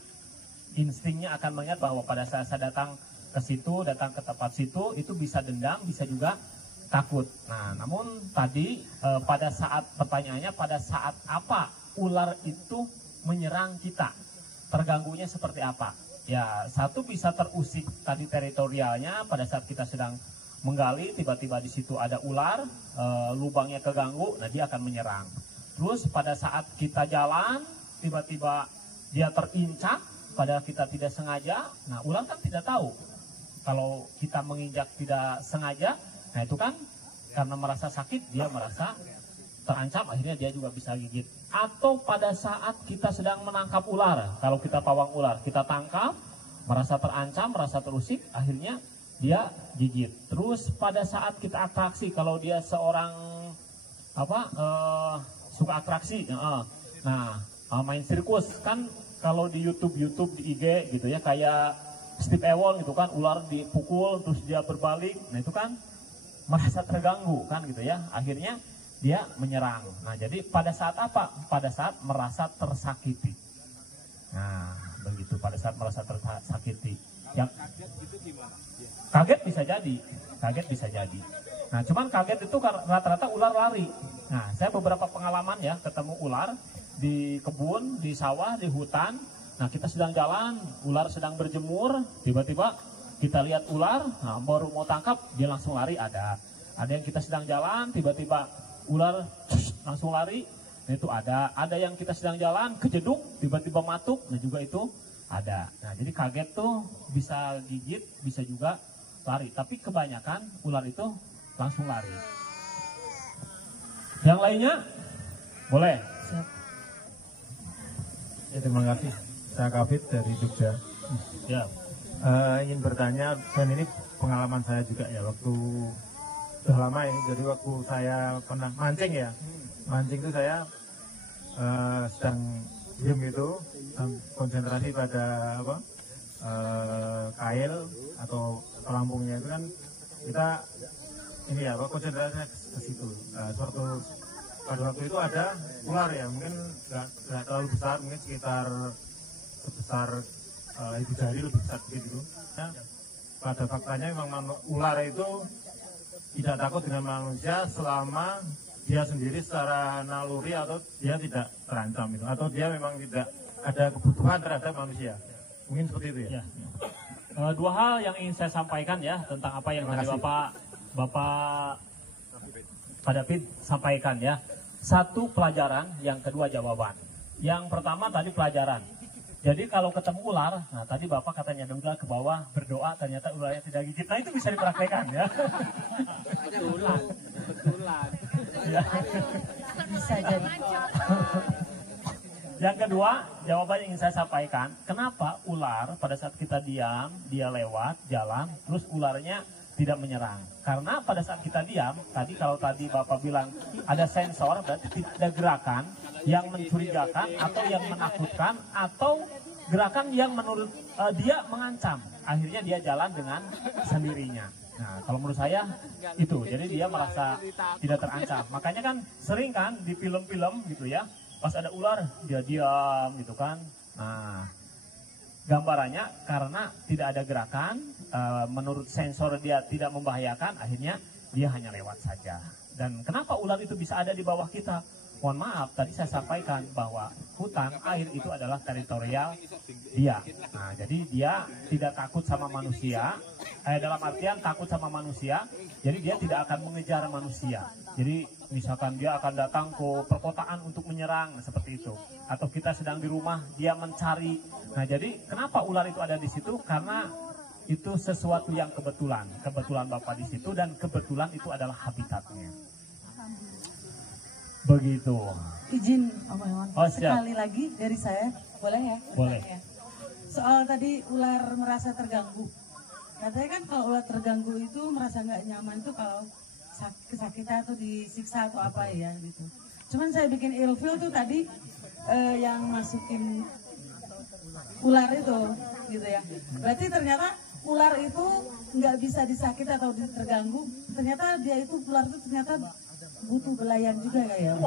instingnya akan mengingat bahwa pada saat saya datang ke situ, datang ke tempat situ, itu bisa dendam, bisa juga takut. Nah, namun tadi pada saat pertanyaannya, pada saat apa ular itu menyerang kita, terganggunya seperti apa? Ya, satu bisa terusik tadi teritorialnya pada saat kita sedang menggali, tiba-tiba di situ ada ular, lubangnya keganggu, nah dia akan menyerang. Terus pada saat kita jalan, tiba-tiba dia terinjak, padahal kita tidak sengaja. Nah, ular kan tidak tahu kalau kita menginjak tidak sengaja. Nah itu kan karena merasa sakit, dia merasa terancam, akhirnya dia juga bisa gigit. Atau pada saat kita sedang menangkap ular, kalau kita pawang ular, kita tangkap, merasa terancam, merasa terusik, akhirnya dia gigit. Terus pada saat kita atraksi, kalau dia seorang suka atraksi, nah main sirkus kan, kalau di YouTube di IG gitu ya, kayak Steve Ewon gitu kan, ular dipukul terus dia berbalik, nah itu kan merasa terganggu kan gitu ya, akhirnya dia menyerang. Nah jadi pada saat apa? Pada saat merasa tersakiti. Nah begitu, pada saat merasa tersakiti. Yang kaget bisa jadi. Nah cuman kaget itu rata-rata ular lari. Nah saya beberapa pengalaman ya, ketemu ular di kebun, di sawah, di hutan. Nah kita sedang jalan, ular sedang berjemur, tiba-tiba kita lihat ular, nah baru mau tangkap, dia langsung lari. Ada yang kita sedang jalan, tiba-tiba ular langsung lari, nah itu ada yang kita sedang jalan, kejeduk, tiba-tiba matuk, nah juga itu ada. Nah jadi kaget tuh bisa gigit, bisa juga lari, tapi kebanyakan ular itu langsung lari. Yang lainnya, boleh. Ya, terima kasih. Saya Kafid dari Jogja. Ya. Ingin bertanya, dan ini pengalaman saya juga ya, waktu sudah lama ini, jadi waktu saya pernah mancing ya, mancing itu saya sedang diem gitu, konsentrasi pada kail atau pelampungnya itu kan, kita ini ya, konsentrasinya ke situ. Pada waktu itu ada ular ya, mungkin nggak terlalu besar, mungkin sekitar sebesar ibu jari, lebih besar gitu. Nah, pada faktanya memang ular itu tidak takut dengan manusia selama dia sendiri secara naluri atau dia tidak terancam itu, atau dia memang tidak ada kebutuhan terhadap manusia. Mungkin seperti itu ya. Dua hal yang ingin saya sampaikan ya tentang apa yang tadi Bapak Pak David sampaikan ya. Satu pelajaran, yang kedua jawaban. Yang pertama tadi pelajaran. Jadi kalau ketemu ular, nah tadi Bapak katanya ular ke bawah berdoa, ternyata ularnya tidak gigit. Nah itu bisa dipraktekkan ya. Betulan. Ya. Bisa jadi. Yang kedua, jawaban yang ingin saya sampaikan, kenapa ular pada saat kita diam, dia lewat, jalan, terus ularnya tidak menyerang? Karena pada saat kita diam, kalau tadi Bapak bilang ada sensor, berarti tidak ada gerakan yang mencurigakan atau yang menakutkan atau gerakan yang menurut dia mengancam. Akhirnya dia jalan dengan sendirinya. Nah, kalau menurut saya itu, jadi dia merasa tidak terancam. Makanya kan sering kan di film-film gitu ya, pas ada ular dia diam gitu kan. Nah, gambarannya karena tidak ada gerakan, menurut sensor dia tidak membahayakan, akhirnya dia hanya lewat saja. Dan kenapa ular itu bisa ada di bawah kita? mohon maaf, tadi saya sampaikan bahwa hutan air itu adalah teritorial dia. Nah, jadi dia tidak takut sama manusia, dalam artian takut sama manusia, jadi dia tidak akan mengejar manusia. Jadi misalkan dia akan datang ke perkotaan untuk menyerang, seperti itu. Atau kita sedang di rumah, dia mencari. Nah, jadi kenapa ular itu ada di situ? Karena itu sesuatu yang kebetulan. Kebetulan Bapak di situ dan kebetulan itu adalah habitatnya. Begitu. Izin Om Hewan, sekali lagi dari saya, boleh ya? Boleh. Soal tadi ular merasa terganggu. Katanya kan kalau ular terganggu itu merasa nggak nyaman itu kalau kesakitan atau disiksa atau apa ya gitu. Cuman saya bikin ilfil tuh tadi yang masukin ular itu gitu ya. Berarti ternyata ular itu nggak bisa disakiti atau terganggu. Ternyata dia itu ular itu ternyata butuh belayan juga kayak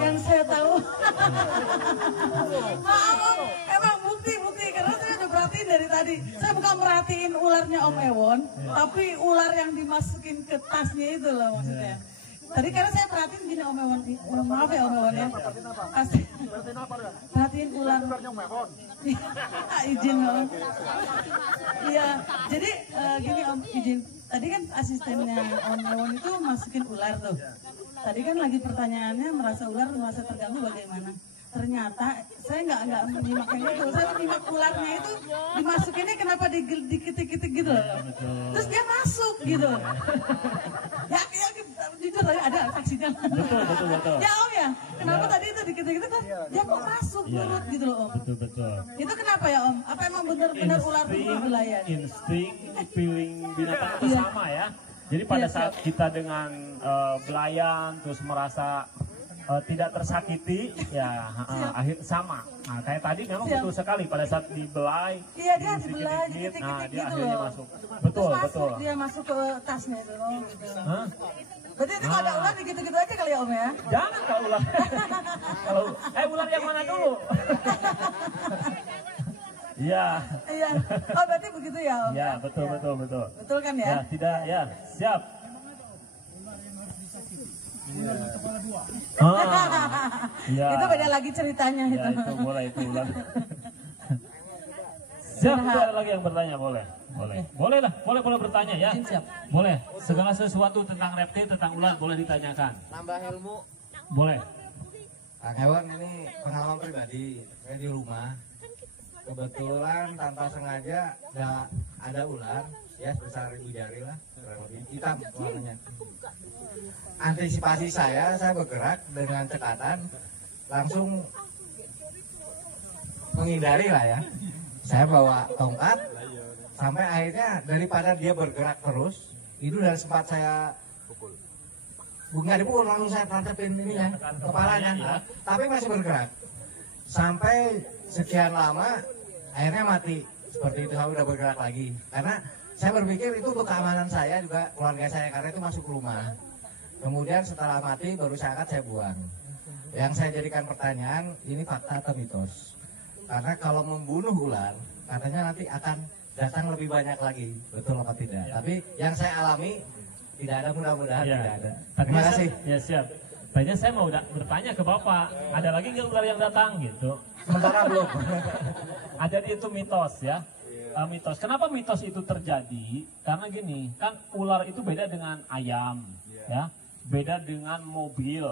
yang saya tahu. Maaf, emang bukti karena saya udah perhatiin dari tadi. Saya bukan merhatiin ularnya Om Ewon, tapi ular yang dimasukin ke tasnya itu loh maksudnya. Tadi karena saya perhatiin gini Om Ewon, maaf ya Om Ewon ya. Perhatiin ular. Izin Om. Iya, jadi gini Om, izin. Tadi kan asistennya Om Ewon itu masukin ular tuh. Tadi kan lagi pertanyaannya merasa terganggu bagaimana? Ternyata saya nggak menyimak yang itu. Saya menyimak ularnya itu dimasukinnya kenapa diketik-ketik gitu loh. Terus dia masuk gitu. Ya jujur ada saksinya. Betul. Ya Om ya, kenapa tadi itu diketik-ketik dia kok masuk mulut gitu loh Om. Betul. Itu kenapa ya Om? Apa emang benar-benar ular itu belayan? Insting feeling binatang itu sama ya. Jadi pada saat kita dengan belayan terus merasa tidak tersakiti ya akhir sama. Nah kayak tadi memang betul sekali pada saat dibelai. Iya dia dibelai, nah dia gitu akhirnya loh. masuk. Betul. Dia masuk ke tasnya itu. Berarti itu kalau ada ular gitu-gitu aja kali ya Om ya? Jangan kalau ular. Ular yang mana dulu? Iya. Oh berarti begitu ya Om? Iya betul. Betul kan ya? Ya tidak ya siap. Itu beda lagi ceritanya ya, itu boleh itu ular. Siap, itu ada lagi yang bertanya boleh bertanya ya. Boleh, segala sesuatu tentang reptil, tentang ular boleh ditanyakan. Nambah ilmu. Boleh. Kang Hewan ini pengalaman pribadi, saya di rumah kebetulan tanpa sengaja ada ular ya sebesar ibu jari lah, kurang lebih hitam warnanya. Antisipasi saya bergerak dengan cekatan langsung menghindari lah ya. Saya bawa tongkat sampai akhirnya daripada dia bergerak terus, itu dari sempat saya nggak dipukul, langsung saya tancapin ini ya kepalanya, tapi masih bergerak sampai sekian lama akhirnya mati. Seperti itu saya udah bergerak lagi karena saya berpikir itu untuk keamanan saya juga keluarga saya karena itu masuk rumah. Kemudian setelah mati baru saya angkat, saya buang. Yang saya jadikan pertanyaan, ini fakta atau mitos? Karena kalau membunuh ular, katanya nanti akan datang lebih banyak lagi. Betul apa tidak? Ya. Tapi yang saya alami, tidak ada, mudah-mudahan tidak ada. Terima kasih. Ya siap. Tanya saya mau bertanya ke Bapak, ada lagi nggak ular yang datang gitu? Sementara belum. Ada itu mitos ya. Mitos. Kenapa mitos itu terjadi? Karena gini, kan ular itu beda dengan ayam, ya. Beda dengan mobil,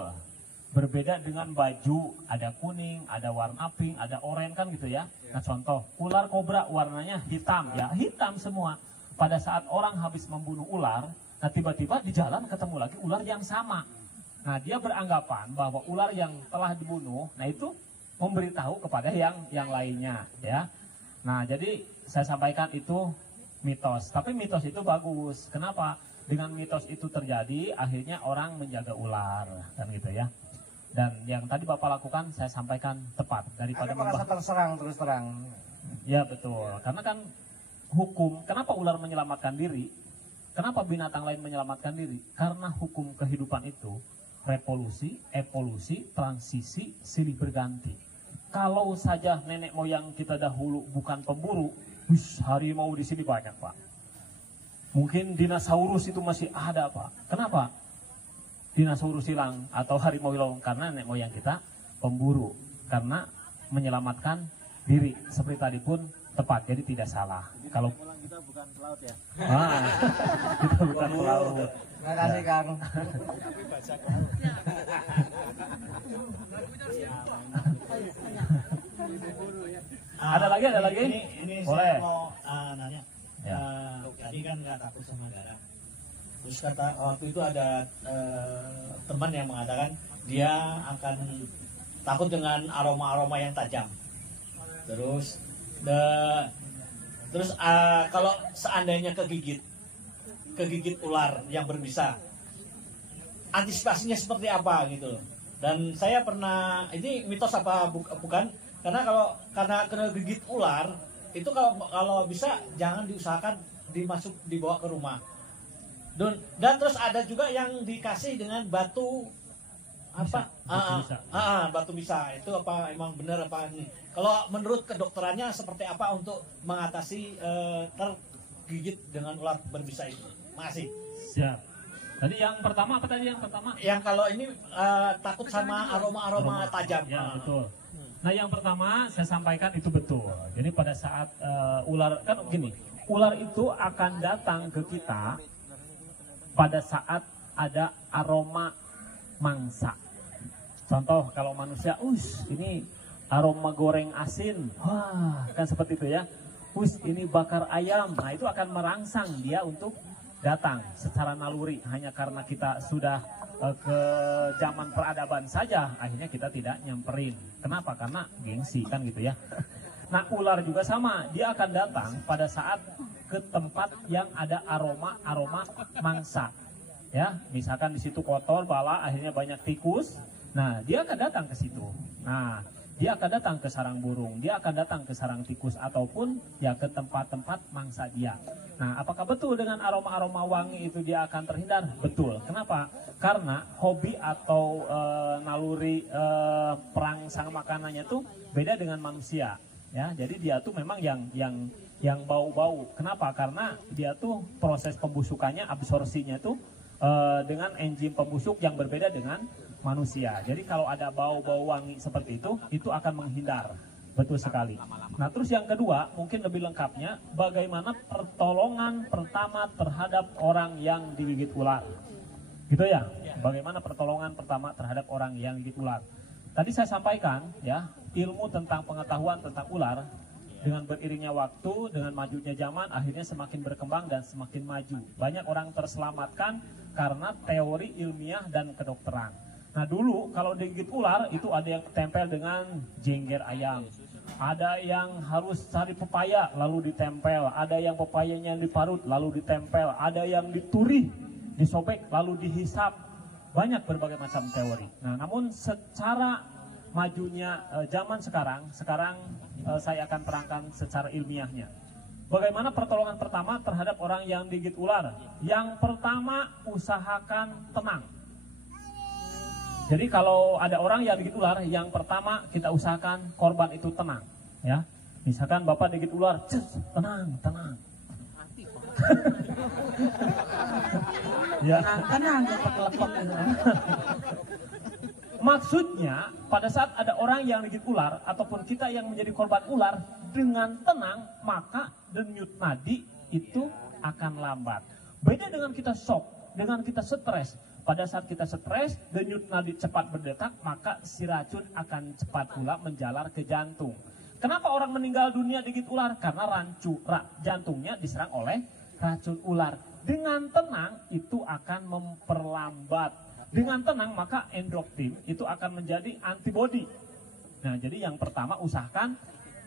berbeda dengan baju, ada kuning, ada warna pink, ada oranye kan gitu ya. Nah contoh, ular kobra warnanya hitam, ya hitam semua. Pada saat orang habis membunuh ular, nah tiba-tiba di jalan ketemu lagi ular yang sama. Nah dia beranggapan bahwa ular yang telah dibunuh, nah itu memberitahu kepada yang lainnya, ya. Nah jadi saya sampaikan itu mitos, tapi mitos itu bagus. Kenapa? Dengan mitos itu terjadi, akhirnya orang menjaga ular, kan gitu ya. Dan yang tadi Bapak lakukan, saya sampaikan tepat. Daripada merasa terserang, terus terang. Ya betul, karena kan hukum, kenapa ular menyelamatkan diri? Kenapa binatang lain menyelamatkan diri? Karena hukum kehidupan itu, revolusi, evolusi, transisi, silih berganti. Kalau saja nenek moyang kita dahulu bukan pemburu, harimau di sini banyak Pak. Mungkin dinosaurus itu masih ada Pak. Kenapa? dinosaurus hilang atau harimau hilang? Karena nenek moyang kita pemburu, karena menyelamatkan diri. Seperti tadi pun tepat, jadi tidak salah. Kalau kita bukan pelaut ya. Kita bukan pelaut. Terima kasih Kang. Ada lagi? Ini Boleh. saya mau nanya. Ya. Tadi kan nggak takut sama garam. Terus kata waktu itu ada teman yang mengatakan dia akan takut dengan aroma-aroma yang tajam. Terus kalau seandainya kegigit ular yang berbisa, antisipasinya seperti apa gitu. Dan saya pernah, ini mitos apa bukan? Karena kena gigit ular itu kalau bisa jangan diusahakan dibawa ke rumah. Dan terus ada juga yang dikasih dengan batu apa? Batu bisa. Itu apa emang benar apa ini? Kalau menurut kedokterannya seperti apa untuk mengatasi tergigit dengan ular berbisa itu? Makasih. Siap. Tadi yang pertama apa tadi yang pertama? Yang kalau ini takut sama aroma-aroma tajam. Ya, betul. Nah, yang pertama saya sampaikan itu betul. Jadi pada saat ular, kan gini, ular itu akan datang ke kita pada saat ada aroma mangsa. Contoh kalau manusia, ini aroma goreng asin, wah kan seperti itu ya. Ini bakar ayam, nah itu akan merangsang dia untuk datang secara naluri. Hanya karena kita sudah ke zaman peradaban saja, akhirnya kita tidak nyamperin. Kenapa? Karena gengsi kan gitu ya. Nah, ular juga sama, dia akan datang pada saat ke tempat yang ada aroma mangsa. Ya, misalkan di situ kotor, bala, akhirnya banyak tikus. Nah, dia akan datang ke situ. Nah, dia akan datang ke sarang burung, dia akan datang ke sarang tikus ataupun ya ke tempat-tempat mangsa dia. Nah, apakah betul dengan aroma-aroma wangi itu dia akan terhindar? Betul. Kenapa? Karena hobi atau naluri perangsang makanannya itu beda dengan manusia. Ya, jadi dia tuh memang yang bau-bau. Kenapa? Karena dia tuh proses pembusukannya, absorpsinya tuh dengan enzim pembusuk yang berbeda dengan manusia. Jadi kalau ada bau-bau wangi seperti itu akan menghindar. Betul sekali. Nah, terus yang kedua, mungkin lebih lengkapnya, bagaimana pertolongan pertama terhadap orang yang digigit ular. Gitu ya? Bagaimana pertolongan pertama terhadap orang yang digigit ular. Tadi saya sampaikan ya, ilmu tentang pengetahuan tentang ular dengan beriringnya waktu, dengan majunya zaman, akhirnya semakin berkembang dan semakin maju. Banyak orang terselamatkan karena teori ilmiah dan kedokteran. Nah, dulu kalau digigit ular itu ada yang tempel dengan jengger ayam, ada yang harus cari pepaya lalu ditempel, ada yang pepayanya diparut lalu ditempel, ada yang diturih, disobek lalu dihisap. Banyak berbagai macam teori. Nah, namun secara majunya zaman sekarang saya akan terangkan secara ilmiahnya. Bagaimana pertolongan pertama terhadap orang yang digigit ular? Yang pertama, usahakan tenang. Jadi kalau ada orang yang digigit ular, yang pertama kita usahakan korban itu tenang, ya. Misalkan Bapak digigit ular, tenang. Ya. Tenang, lepok gitu. Maksudnya pada saat ada orang yang digigit ular ataupun kita yang menjadi korban ular, dengan tenang maka denyut nadi itu akan lambat. Beda dengan kita shock, dengan kita stres. Pada saat kita stres, denyut nadi cepat berdetak, maka si racun akan cepat pula menjalar ke jantung. Kenapa orang meninggal dunia digigit ular? Karena jantungnya diserang oleh racun ular. Dengan tenang itu akan memperlambat. Dengan tenang maka endorfin itu akan menjadi antibodi. Nah, jadi yang pertama usahakan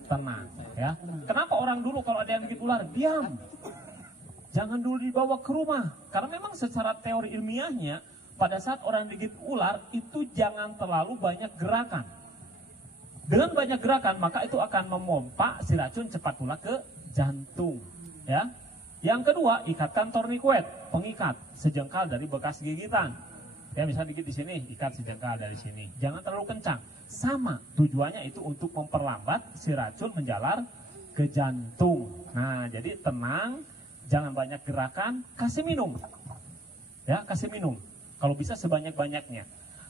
tenang, ya. Kenapa orang dulu kalau ada yang digigit ular diam? Jangan dulu dibawa ke rumah. Karena memang secara teori ilmiahnya pada saat orang digigit ular itu jangan terlalu banyak gerakan. Dengan banyak gerakan maka itu akan memompa si racun cepat pula ke jantung, ya. Yang kedua, ikatkan tourniquet, pengikat sejengkal dari bekas gigitan. Ya, misalnya digigit di sini, ikat sejengkal dari sini. Jangan terlalu kencang. Sama, tujuannya itu untuk memperlambat si racun menjalar ke jantung. Nah, jadi tenang, jangan banyak gerakan, kasih minum. Ya, kasih minum. Kalau bisa sebanyak-banyaknya.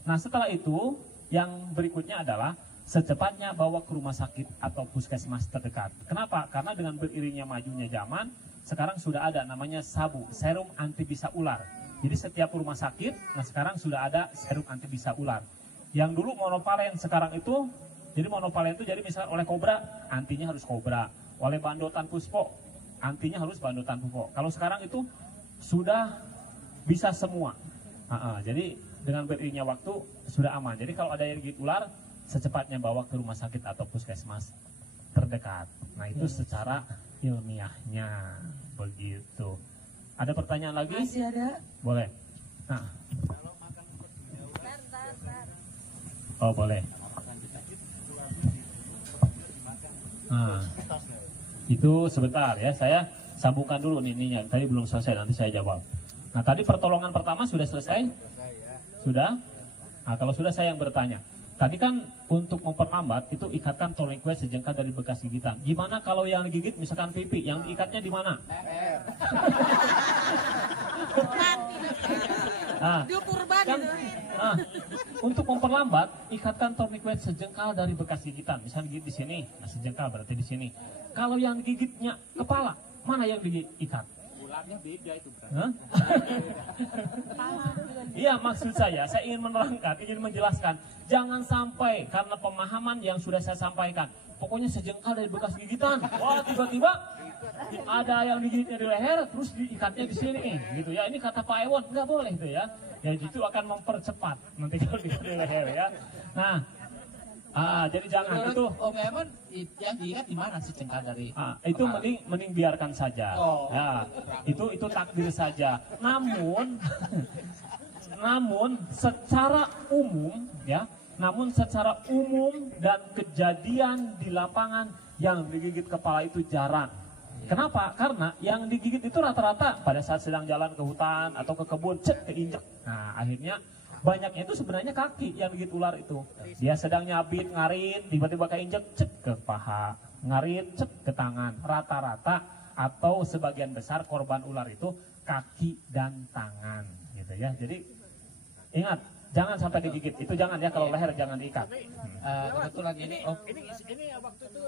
Nah setelah itu yang berikutnya adalah secepatnya bawa ke rumah sakit atau puskesmas terdekat. Kenapa? Karena dengan beriringnya majunya zaman, sekarang sudah ada namanya SABU, serum anti bisa ular. Jadi setiap rumah sakit, nah sekarang sudah ada serum anti bisa ular. Yang dulu monopalen, sekarang itu, jadi monopalen itu jadi misalnya oleh kobra, antinya harus kobra. Oleh bandotan puspo, antinya harus bandotan puspo. Kalau sekarang itu sudah bisa semua. Jadi dengan beriringnya waktu sudah aman. Jadi kalau ada yang gigit ular, secepatnya bawa ke rumah sakit atau puskesmas terdekat. Nah itu secara ilmiahnya begitu. Ada pertanyaan lagi? Masih ada? Boleh. Nah. Oh boleh. Nah, itu sebentar ya, saya sambungkan dulu ininya. Tadi belum selesai, nanti saya jawab. Nah tadi pertolongan pertama sudah selesai? Sudah? Nah kalau sudah saya yang bertanya. Tadi kan untuk memperlambat itu ikatkan tolong kue sejengkal dari bekas gigitan. Gimana kalau yang digigit misalkan pipi, yang diikatnya di mana? Untuk memperlambat ikatkan tolong kue sejengkal dari bekas gigitan. Misalnya gigit di sini, nah sejengkal berarti di sini. Kalau yang gigitnya kepala, mana yang diikat? Ularnya beda itu. Iya maksud saya ingin menerangkan, ingin menjelaskan. Jangan sampai karena pemahaman yang sudah saya sampaikan. Pokoknya sejengkal dari bekas gigitan. Wah tiba-tiba ada yang digigitnya di leher, terus diikatnya di sini. Gitu ya. Ini kata Pak Ewon, nggak boleh itu ya. Ya itu akan mempercepat nanti kalau diikat di leher ya. Nah, jadi jangan itu. Om Eman yang diikat di mana sejengkal dari? Itu mending biarkan saja. Ya, itu takdir saja. Namun secara umum ya, dan kejadian di lapangan yang digigit kepala itu jarang. Kenapa? Karena yang digigit itu rata-rata pada saat sedang jalan ke hutan atau ke kebun, keinjek. Nah, akhirnya banyaknya itu sebenarnya kaki yang digigit ular itu. Dia sedang nyabit, ngarit, tiba-tiba keinjek, ke paha, ngarit, ke tangan. Rata-rata atau sebagian besar korban ular itu kaki dan tangan, gitu ya. Jadi ingat, jangan sampai digigit. Itu jangan ya, kalau leher jangan diikat. Kebetulan ini waktu itu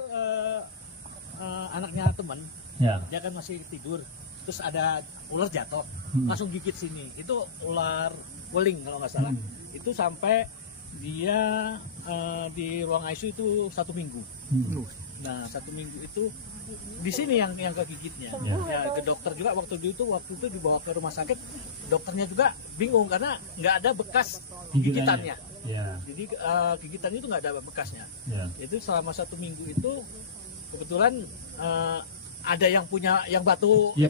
anaknya teman, dia kan masih tidur, terus ada ular jatuh, langsung gigit sini. Itu ular weling kalau nggak salah. Itu sampai dia di ruang ICU itu 1 minggu. Nah 1 minggu itu di sini yang kegigitnya. Ya, ke dokter juga waktu itu dibawa ke rumah sakit, dokternya juga bingung karena nggak ada bekas gigitannya. Jadi gigitannya itu nggak ada bekasnya. Itu selama 1 minggu itu kebetulan ada yang punya yang batu itu,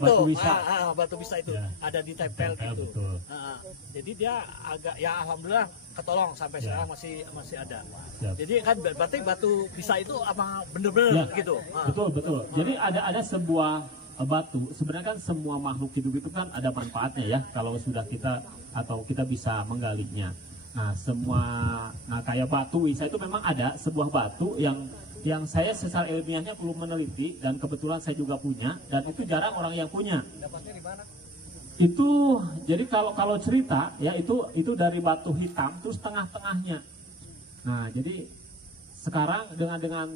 batu bisa itu ada ditempel gitu. Jadi dia agak ya alhamdulillah ketolong sampai sekarang masih ada. Jadi kan berarti batu bisa itu apa bener-bener gitu. Betul. Jadi ada sebuah batu. Sebenarnya kan semua makhluk hidup itu kan ada manfaatnya ya kalau sudah kita bisa menggalinya. Nah kayak batu bisa itu memang ada sebuah batu yang saya secara ilmiahnya belum meneliti dan kebetulan saya juga punya dan itu jarang orang yang punya. Dapatnya di mana? Itu jadi kalau cerita ya itu dari batu hitam terus tengah-tengahnya. Nah jadi sekarang dengan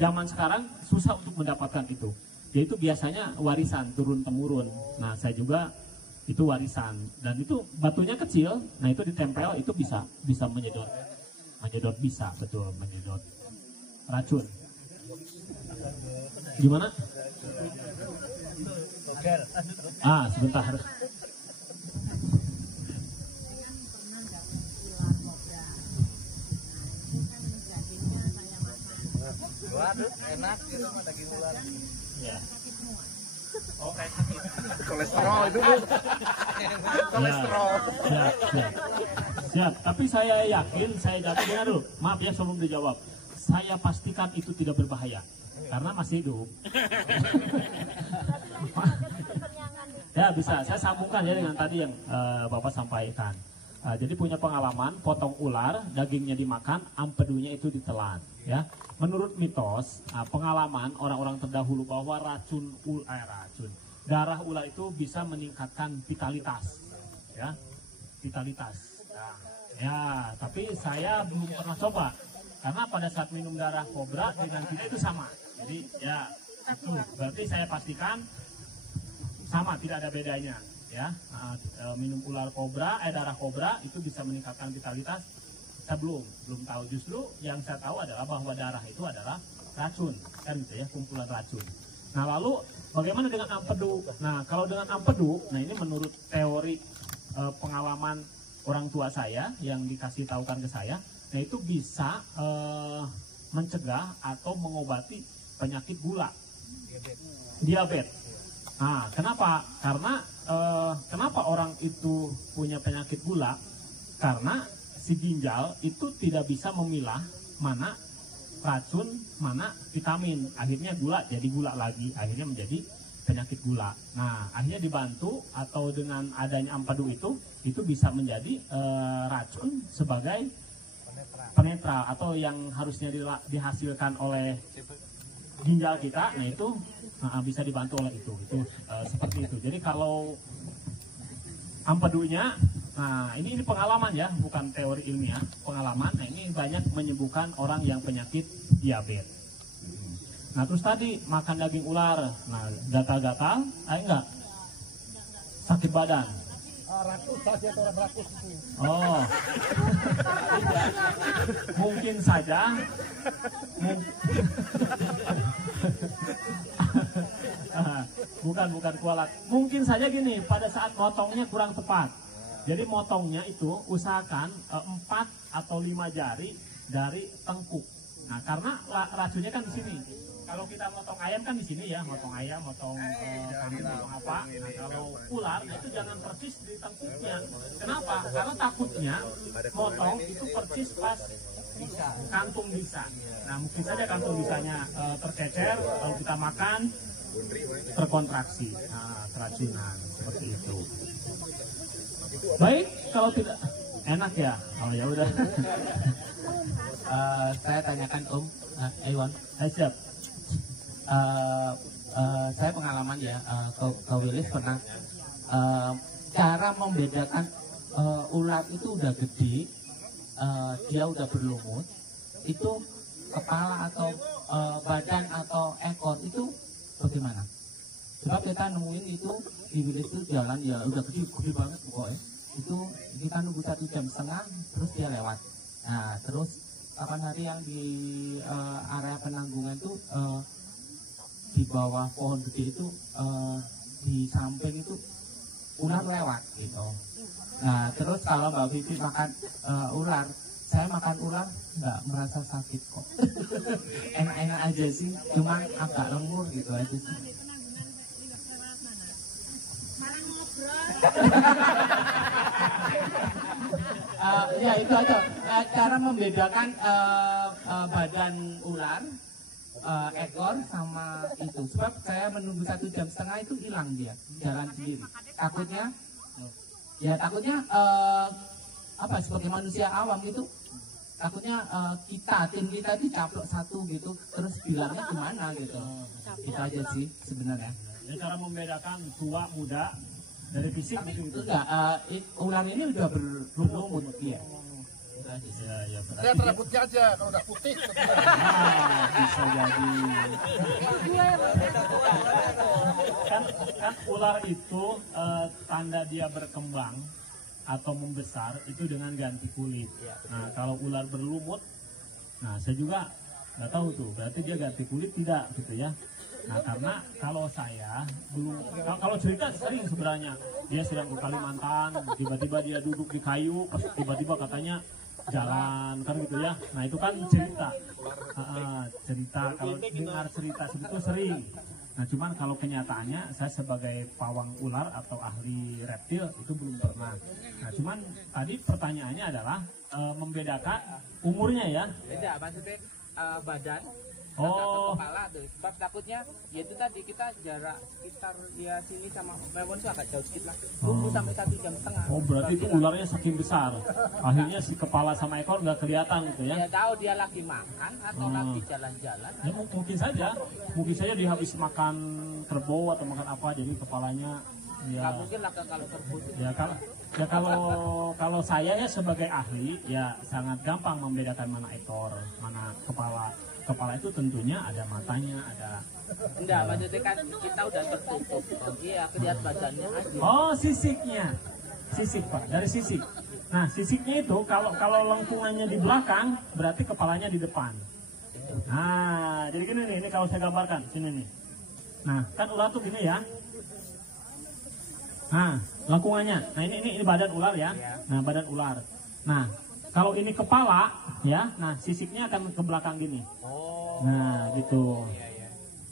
zaman sekarang susah untuk mendapatkan itu. Yaitu biasanya warisan turun temurun. Nah saya juga itu warisan dan itu batunya kecil. Nah itu ditempel itu bisa menyedot bisa betul menyedot racun. Gimana? Sebentar. Waduh, enak gitu sama daging ular. Ya. Oke. Kolesterol itu. Kolesterol. Siap. Tapi saya yakin, saya dengar dulu. Maaf ya sebelum dijawab. Saya pastikan itu tidak berbahaya karena masih hidup. Ya bisa, saya sambungkan ya dengan tadi yang Bapak sampaikan. Jadi punya pengalaman potong ular, dagingnya dimakan, empedunya itu ditelan. Ya, menurut mitos, pengalaman orang-orang terdahulu bahwa darah ular itu bisa meningkatkan vitalitas. ya, vitalitas. Ya, tapi saya belum pernah coba karena pada saat minum darah kobra dengan kita itu sama. Jadi ya itu berarti saya pastikan sama, tidak ada bedanya ya. Minum darah kobra itu bisa meningkatkan vitalitas. Saya belum tahu, justru yang saya tahu adalah bahwa darah itu adalah racun kan gitu ya, kumpulan racun. Nah lalu bagaimana dengan ampedu? Nah kalau dengan ampedu, nah ini menurut teori pengalaman orang tua saya yang dikasih tahukan ke saya, nah itu bisa mencegah atau mengobati penyakit gula, diabetes. Nah kenapa? Karena kenapa orang itu punya penyakit gula? Karena si ginjal itu tidak bisa memilah mana racun, mana vitamin. Akhirnya gula jadi gula lagi, akhirnya menjadi penyakit gula. Nah, akhirnya dibantu atau dengan adanya ampedu itu bisa menjadi racun sebagai penetral atau yang harusnya dihasilkan oleh ginjal kita. Nah, itu bisa dibantu oleh itu seperti itu. Jadi kalau ampedunya, nah ini pengalaman ya, bukan teori ilmiah, pengalaman. Nah, ini banyak menyembuhkan orang yang penyakit diabetes. Nah terus tadi makan daging ular, nah gatal-gatal, enggak sakit badan. Rakus saja atau orang rakus itu. Oh, mungkin saja. Bukan kualat. Mungkin saja gini, pada saat motongnya kurang tepat. Jadi motongnya itu usahakan 4 atau 5 jari dari tengkuk. Nah karena racunnya kan di sini. Kalau kita motong ayam kan di sini ya, motong ayam, motong kambing, motong apa. Nah kalau ular itu jangan persis di tengkuknya. Kenapa? Karena takutnya motong itu persis pas kantung bisa. Nah mungkin saja kantung bisanya tercecer, kalau kita makan terkontraksi, keracunan seperti itu. Baik, kalau tidak enak ya, oh ya udah. Saya tanyakan Om Iwan. Siap. Saya pengalaman ya, ke Willis pernah cara membedakan ular itu udah gede, dia udah berlumut, itu kepala atau badan atau ekor itu bagaimana? Sebab kita nemuin itu di Willis itu jalan ya udah gede banget pokoknya. Itu kita nunggu 1,5 jam terus dia lewat. Nah terus kapan hari yang di area penanggungan tuh di bawah pohon gede itu di samping itu ular lewat gitu. Nah terus kalau Mbak Vivi makan ular, saya makan ular nggak merasa sakit kok. Enak-enak aja sih, cuma agak lengur gitu aja sih. Ya itu aja cara membedakan badan ular, ekor sama itu. Sebab saya menunggu 1,5 jam itu hilang dia, jalan sendiri. Takutnya apa sebagai manusia awam itu takutnya tim kita itu caplok satu gitu, terus bilangnya gimana gitu. Itu aja sih sebenarnya. Jadi cara membedakan tua muda dari fisik gitu. Enggak, ular ini udah berlumut ya. Ya, Lihat rambutnya aja, kalau udah putih. Bisa jadi. Kan ular itu tanda dia berkembang atau membesar itu dengan ganti kulit. Nah kalau ular berlumut, nah saya juga nggak tahu tuh, berarti dia ganti kulit tidak gitu ya. Nah karena kalau saya belum, kalau cerita sering sebenarnya, dia sedang ke Kalimantan, tiba-tiba dia duduk di kayu, pas tiba-tiba katanya jalan kan gitu ya. Nah itu kan cerita, cerita kalau dengar cerita itu sering. Nah cuman kalau kenyataannya saya sebagai pawang ular atau ahli reptil itu belum pernah. Nah cuman tadi pertanyaannya adalah membedakan umurnya ya. Beda maksudnya badan. Oh. Kepala tuh, sebab takutnya ya itu tadi kita jarak sekitar ya sini sama Mewon itu agak jauh sedikit lah. Tunggu sampai 1,5 jam. Oh berarti itu ularnya saking besar, akhirnya si kepala sama ekor nggak kelihatan gitu ya? Ya tahu dia lagi makan atau lagi jalan-jalan. Ya mungkin saja dia habis makan kerbau atau makan apa, jadi kepalanya ya. Nggak mungkin lah kalau kerbau. Ya Ya kalau saya ya sebagai ahli ya sangat gampang membedakan mana ekor, mana kepala. Kepala itu tentunya ada matanya, ada. Enggak, maksudnya kan kita udah tertutup. Iya, kelihatan badannya aja. Oh, sisiknya. Sisik, Pak, dari sisik. Nah, sisiknya itu kalau lengkungannya di belakang, berarti kepalanya di depan. Nah, jadi gini nih, ini kalau saya gambarkan sini nih. Nah, kan ular tuh gini ya. Nah, lengkungannya. Nah, ini badan ular ya. Nah, badan ular. Nah, kalau ini kepala ya, nah sisiknya akan ke belakang gini. Nah, gitu.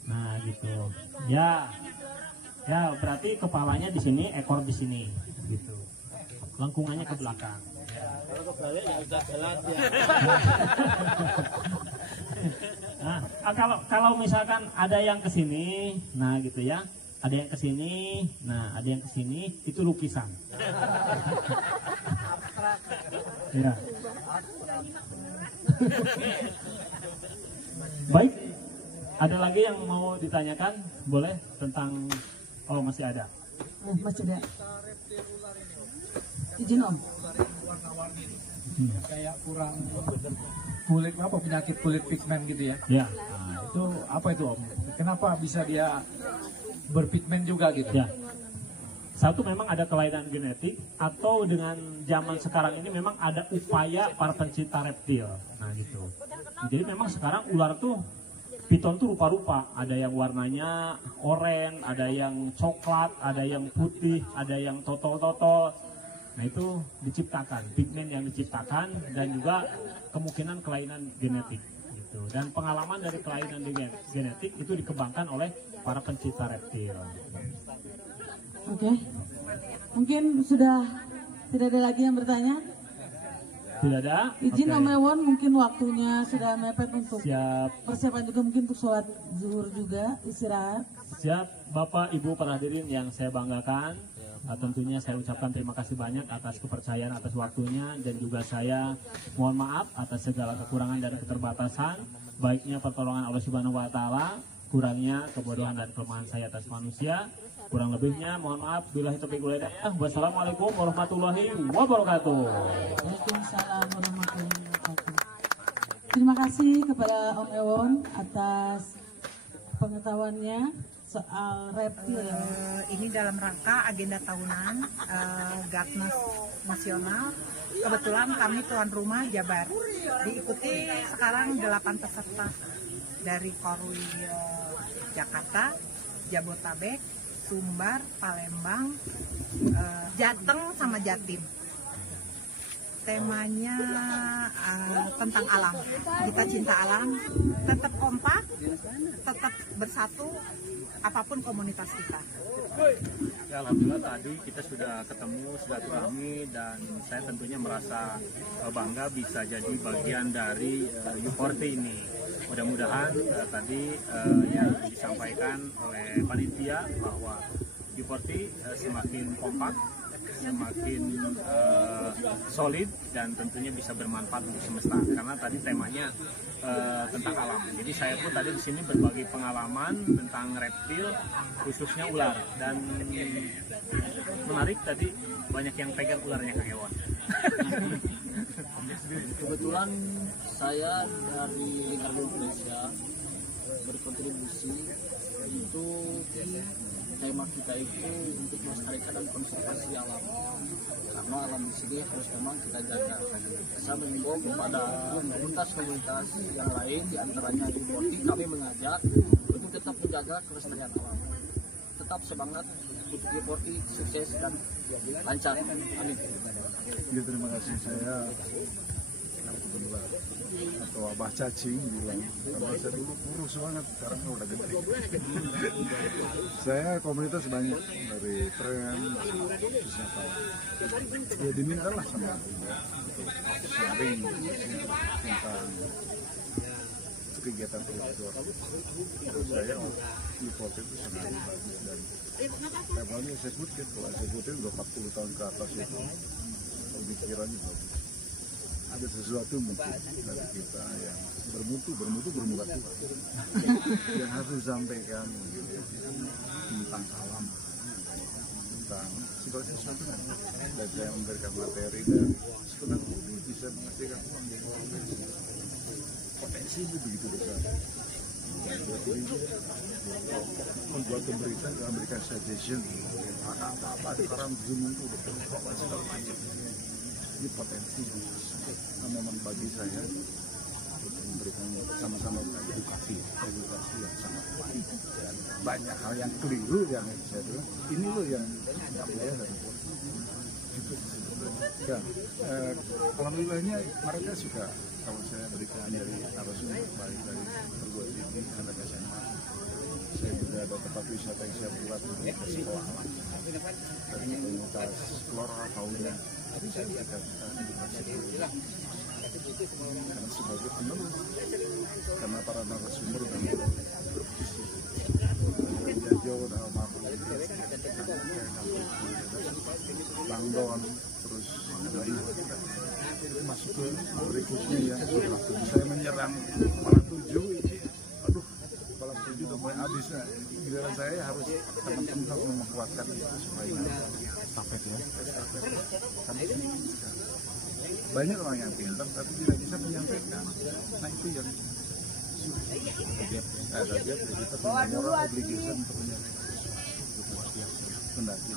Nah, gitu. Ya. Ya, berarti kepalanya di sini, ekor di sini, gitu. Lengkungannya ke belakang. Kalau kebalik ya udah jalan ya. Nah, kalau misalkan ada yang ke sini, nah gitu ya. Ada yang ke sini, nah ada yang ke sini, itu lukisan. Ya. Baik, ada lagi yang mau ditanyakan? Boleh tentang, oh masih ada. Masih ada. Izin Om. Kayak kurang kulit apa, penyakit kulit pigmen gitu ya? Ya. Nah, itu apa itu Om? Kenapa bisa dia berpigmen juga gitu? Ya. Satu, memang ada kelainan genetik, atau dengan zaman sekarang ini memang ada upaya para pencinta reptil. Nah gitu. Jadi memang sekarang ular tuh, piton tuh rupa-rupa. Ada yang warnanya oranye, ada yang coklat, ada yang putih, ada yang totol-totol. Nah itu diciptakan, pigmen yang diciptakan, dan juga kemungkinan kelainan genetik. Gitu. Dan pengalaman dari kelainan genetik itu dikembangkan oleh para pencinta reptil. Oke. Mungkin sudah tidak ada lagi yang bertanya? Tidak ada? Izin Oke. Om Ewon, mungkin waktunya sudah mepet untuk Siap. persiapan juga, mungkin untuk sholat zuhur juga, istirahat. Siap, Bapak Ibu para hadirin yang saya banggakan. Tentunya saya ucapkan terima kasih banyak atas kepercayaan, atas waktunya, dan juga saya mohon maaf atas segala kekurangan dan keterbatasan, baiknya pertolongan Allah Subhanahu wa taala, kurangnya kebodohan dan kelemahan saya atas manusia. Kurang lebihnya mohon maaf. Billahi taufiq wal hidayah. Wassalamualaikum warahmatullahi wabarakatuh. Waalaikumsalam warahmatullahi wabarakatuh. Terima kasih kepada Om Ewon atas pengetahuannya soal reptil. Ini dalam rangka agenda tahunan Gartnes Nasional. Kebetulan kami tuan rumah Jabar. Diikuti sekarang 8 peserta dari Korwil Jakarta, Jabotabek, Sumbar, Palembang, Jateng sama Jatim. Temanya tentang alam. Kita cinta alam, tetap kompak, tetap bersatu, apapun komunitas kita. Ya, alhamdulillah tadi kita sudah ketemu, silaturahmi, dan saya tentunya merasa bangga bisa jadi bagian dari U40 ini. Mudah-mudahan tadi yang disampaikan oleh panitia bahwa U40 semakin kompak, semakin solid, dan tentunya bisa bermanfaat untuk semesta. Karena tadi temanya tentang alam. Jadi saya pun tadi di sini berbagi pengalaman tentang reptil, khususnya ular. Dan menarik tadi banyak yang pegang ularnya Kang Ewon. Kebetulan saya dari Lingkar Indonesia berkontribusi untuk tema kita itu untuk melestarikan dan konservasi alam. Karena alam di sini harus memang kita jaga. Saya mengimbau kepada komunitas-komunitas yang lain, diantaranya U40, kami mengajak untuk tetap menjaga kelestarian alam. Tetap semangat untuk U40 sukses dan lancar. Amin. Ya, terima kasih. Saya atau Abah Cacing bilang, karena saya dulu kurus banget, sekarang udah gede. Saya komunitas banyak, dari tren, wisatawan. Ya dimintalah sama aku ya, sharing tentang kegiatan itu. Saya U40 itu sangat bagus, dan awalnya saya ikutin, kalau saya ikutin udah 40 tahun ke atas itu, pemikirannya bagus. Ada sesuatu mungkin dari kita yang bermutu bermuka Tuhan yang harus disampaikan gitu ya, tentang alam. tentang segala sesuatu dan saya memberikan materi dan sekedar ini bisa menghasilkan uang dari orang lain. Potensi itu begitu besar. Dan buat ini membuat pemberitaan dan memberikan suggestion apa di koran Zoom itu segala macam. Ini potensi yang memang bagi saya memberikan sama-sama edukasi yang sangat baik dan banyak hal yang keliru yang saya bilang ini loh yang tidak boleh dari itu. Ya, alhamdulillahnya mereka suka kalau saya berikan dari narasumber baik dari perguruan tinggi anak SMA. Saya juga ada tempat wisata yang saya buat di sekolah dari komunitas flora fauna. Tapi saya berikan karena sebagai penerus, karena para narasumber dan Jajo dan almarhum Bang Don, terus masuk ke berikutnya yang saya menyerang kepala 7 ini, aduh kepala 7 udah mulai habis. Nah, giliran saya harus teman-teman harus menguatkan itu supaya estafet ya, karena banyak orang yang pintar tapi tidak bisa menyampaikan. Nah itu yang ada kita punya moral obligation untuk menyampaikan pendaki.